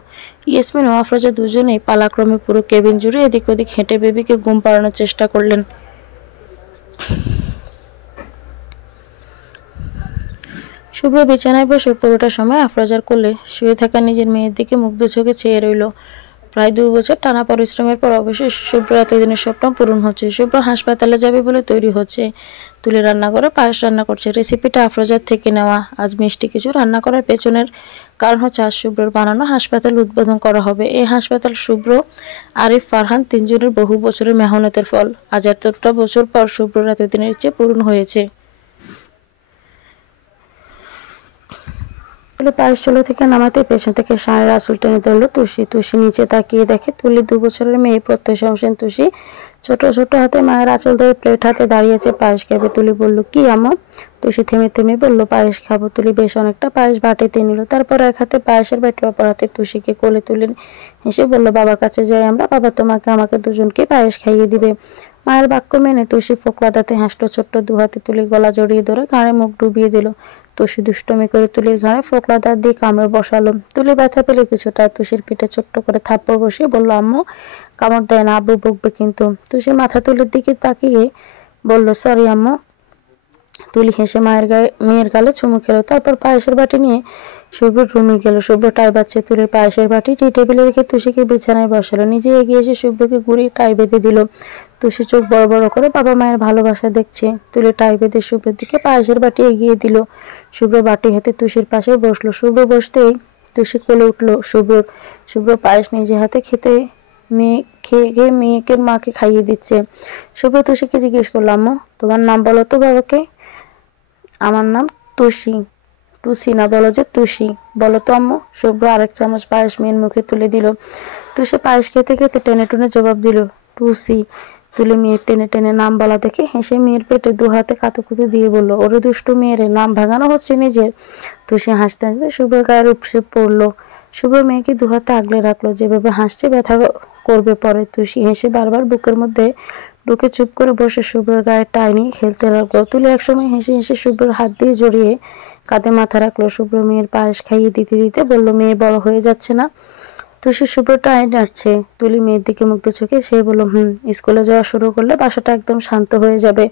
ইয়াসমিন ও আফরোজা দুজনেই পালাক্রমে পুরো কেবিন জুড়ে এদিক ওদিক হেঁটে বেবিকে ঘুম পাড়ানোর চেষ্টা করলেন। শুভ্র বিছানায় বসে পুরোটা সময় আফরোজার কোলে শুয়ে থাকা নিজের মেয়ের দিকে মুগ্ধ চোখে চেয়ে রইল। প্রায় 2 বছর টানা পরিশ্রমের পর অবশ্যই শুভ্র এতদিনের স্বপ্ন পূরণ হচ্ছে। শুভ্র হাসপাতালে যাবে বলে তৈরি হচ্ছে। তুলে রান্না করে পায়েস রান্না করছে। রেসিপিটা আফরোজার থেকে নেওয়া। আজ মিষ্টি কিছু রান্না করার পেছনের কারণ হচ্ছে আজ শুভ্রর বানানো হাসপাতাল উদ্বোধন করা হবে। এই হাসপাতাল শুভ্র, আরিফ, ফারহান তিনজনের বহু বছরের মেহনতের ফল। আজ এতটা বছর পর শুভ্রর এতদিনের ইচ্ছে পূরণ হয়েছে। পায়েস চুলো থেকে নামাতে পেছন থেকে শাড়ির আঁচল টেনে ধরলো তুষি। তুষি নিচে তাকিয়ে দেখে তুলি 2 বছরের মেয়ে প্রত্যয় হোসেন তুষি ছোট ছোট হাতে মায়ের আঁচল ধরে প্লেট হাতে দাঁড়িয়েছে, পায়েস খাবে। তুলি বলল, কি আম্মু? তুষি থেমে থেমে বলল, পায়েস খাবো। তুলি বেশ অনেকটা পায়েস বাটিতে নিল, তারপর এক হাতে পায়েসের বাটি অপর হাতে তুষিকে কোলে তুলে হেসে বলল, বাবার কাছে যাই আমরা, বাবা তোমাকে আমাকে দুজনকে পায়েস খাইয়ে দিবে। মায়ের বাক্য মেনে তুষি ফোকলা দাঁতে হাসলো। ছোট্ট 2 হাতে তুলি গলা জড়িয়ে ধরে ঘাড়ে মুখ ডুবিয়ে দিল। তুষি দুষ্টমি করে তুলির ঘাড়ে ফোকলা দাঁত দিয়ে কামড়ে বসালো। তুলি ব্যথা পেলে কিছুটা। তুষির পিঠে ছোট্ট করে থাপ্পড় বসিয়ে বলল, আম্মু, কামড় দেয় না, আব্বু বকবে কিন্তু। তুষি মাথা তুলির দিকে তাকিয়ে বলল, সরি আম্মু। তুলি হেসে মেয়ের গালে চুমু খেলো, তারপর পায়েসের বাটি নিয়ে শুভ্র রুমে গেল। শুভ্র টাই বাচ্ছে। তুলির পায়েসের বাটি টেবিলে রেখে তুষিকে বিছানায় বসালো। নিজে এগিয়ে এসে শুভ্রকে গুড়িয়ে টাই বেঁধে দিল। তুষি চোখ বড় বড় করে বাবা মায়ের ভালোবাসা দেখছে। তুলি টাই বেঁধে শুভ্রের দিকে পায়েসের বাটি এগিয়ে দিল। শুভ্র বাটি হাতে তুষির পাশে বসলো। শুভ্র বসতেই তুষি কোলে উঠলো শুভ্র পায়েস নিজে হাতে খেয়ে মেয়েকে মাকে খাইয়ে দিচ্ছে। শুভ্র তুষিকে জিজ্ঞেস করলো, আম্মু, তোমার নাম বলো তো বাবাকে। আমার নাম তুষি। টুসি না, বলো যে তুষি, বলো তো আম্মু। শুভ্র আরেক চামচ পায়েস মেয়ের মুখে তুলে দিল। তুষি পায়েস খেতে খেতে টেনে টুনে জবাব দিল, টুসি। তুলে মেয়ের টেনে টেনে নাম বলা দেখে হেসে মেয়ের পেটে 2 হাতে কাতুকুতু দিয়ে বলল, ওরে দুষ্টু মেয়ের, নাম ভাঙানো হচ্ছে নিজের। তুষি হাসতে হাসতে শুভ্রের গায়ের উপসে পড়লো। শুভ্র মেয়েকে 2 হাতে আগলে রাখলো। যেভাবে হাসছে ব্যথা করবে পরে। তুষি হেসে বারবার বুকের মধ্যে ঢুকে চুপ করে বসে শুভ্রের গায়ে টাই নিয়ে খেলতে লাগলো। তুলি একসময় হেসে হেসে শুভ্রের হাত দিয়ে জড়িয়ে কাঁধে মাথা রাখলো। শুভ্র মেয়ের পায়েস খাইয়ে দিতে দিতে বলল, মেয়ে বড় হয়ে যাচ্ছে না? তুষি শুভ্র টাই ডাকছে। তুলি মেয়ের দিকে মুগ্ধ চোখে সে বলল, স্কুলে যাওয়া শুরু করলে বাসাটা একদম শান্ত হয়ে যাবে।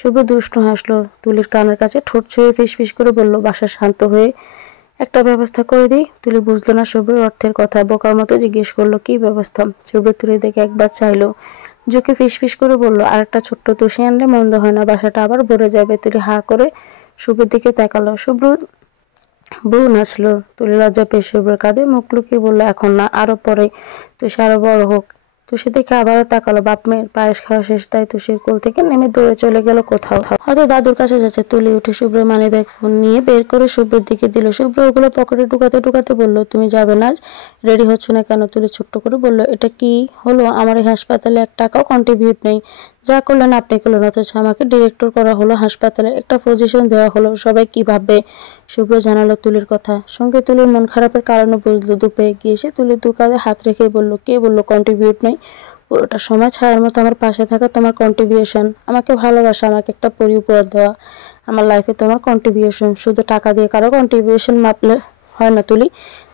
শুভ্র দুষ্টু হাসলো। তুলির কানের কাছে ঠোঁট ছুঁয়ে ফিস করে বলল, বাসা শান্ত হয়ে একটা ব্যবস্থা করে দিই। তুলি বুঝলো না শুভ্রের অর্থের কথা। বোকার মতো জিজ্ঞেস করলো, কি ব্যবস্থা? শুভ্র তুলি দেখে একবার চাইলো, ঝুঁকে ফিস করে বলল, আর একটা ছোট্ট তুষি আনলে মন্দ হয় না, বাসাটা আবার ভরে যাবে। তুলি হা করে শুভ্রের দিকে তাকালো। শুভ্র বউ নাচলো। তুলি লজ্জা পেয়ে শুভ্রের কাঁধে মুখ লুকিয়ে বললো, এখন না, আরো পরে, তুষি আরো বড় হোক। তুষি দেখে আবারও তাকালো। বাপ মেয়ের পায়েস খাওয়া শেষ, তাই তুষির কোল থেকে নেমে দৌড়ে চলে গেল কোথাও। হয়তো দাদুর কাছে যাচ্ছে। তুলি উঠে শুভ্র মানি ব্যাগ ফোন নিয়ে বের করে শুভ্রের দিকে দিল। শুভ্র ওগুলো পকেটে ঢুকাতে বলল, তুমি যাবে না? রেডি হচ্ছ না কেন? তুলি ছোট্ট করে বলল, এটা কি হলো? আমার এই হাসপাতালে 1 টাকাও কন্ট্রিবিউট নেই। যা করলেন আপনি করলেন, অথচ আমাকে ডিরেক্টর করা হলো, হাসপাতালে একটা পজিশন দেওয়া হলো, সবাই কি ভাববে? শুভ্র জানালো তুলির কথা। সঙ্গে তুলির মন খারাপের কারণও বুঝলো। দুপে গিয়ে এসে তুলির 2 কাঁধে হাত রেখে বলল, কে বললো কন্ট্রিবিউট নেই? পুরোটা সময় ছায়ার মতো আমার পাশে থাকা তোমার কন্ট্রিবিউশন, আমাকে ভালোবাসা, আমাকে একটা পরি উপহার দেওয়া, আমার লাইফে তোমার কন্ট্রিবিউশন। শুধু টাকা দিয়ে কারো কন্ট্রিবিউশন মাপলে হয় না তুলি।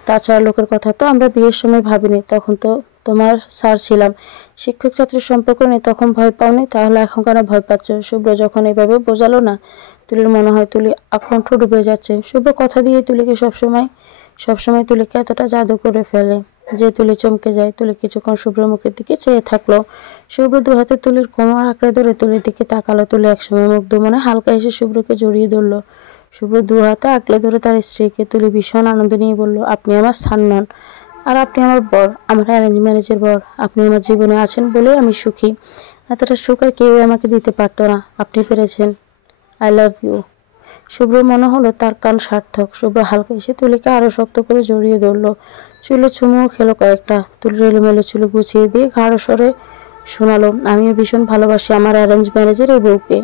তাছাড়া লোকের কথা তো আমরা বিয়ের সময় ভাবিনি, তখন তো তোমার স্যার ছিলাম। শিক্ষক ছাত্রের সম্পর্ক নিয়ে তখন ভয় পাওনি, তাহলে এখন কেন ভয় পাচ্ছ? শুভ্র যখন এভাবে বোঝালো না, তুলির মনে হয় তুলি আকণ্ঠ ডুবে যাচ্ছে। শুভ্র কথা দিয়ে তুলিকে সবসময় তুলিকে এতটা জাদু করে ফেলে যে তুলি চমকে যায়। তুলি কিছুক্ষণ শুভ্রের মুখের দিকে চেয়ে থাকলো। শুভ্র দু হাতে তুলির কোমর আঁকড়ে ধরে তুলির দিকে তাকালো। তুলি একসময় মুগ্ধ মনে হালকা এসে শুভ্রকে জড়িয়ে ধরলো। শুভ্র দু হাতে আঁকড়ে ধরে তার স্ত্রীকে। তুলি ভীষণ আনন্দ নিয়ে বলল, আপনি আমার স্যার নন, আর আপনি আমার বর, আমার অ্যারেঞ্জ ম্যারেজের বর। আপনি আমার জীবনে আছেন বলেই আমি সুখী। এতটা সুখ আর কেউ আমাকে দিতে পারতো না। আপনি পেরেছেন। I love you. শুভ্র মনে হলো তার কান সার্থক। শুভ্র হালকা এসে তুলিকে আরো শক্ত করে জড়িয়ে ধরলো। চুলে চুমুও খেলো কয়েকটা। তুলির এলোমেলো চুলে গুছিয়ে দিয়ে গাঢ় স্বরে শোনালো, আমিও ভীষণ ভালোবাসি আমার অ্যারেঞ্জ ম্যারেজের এই বউকে।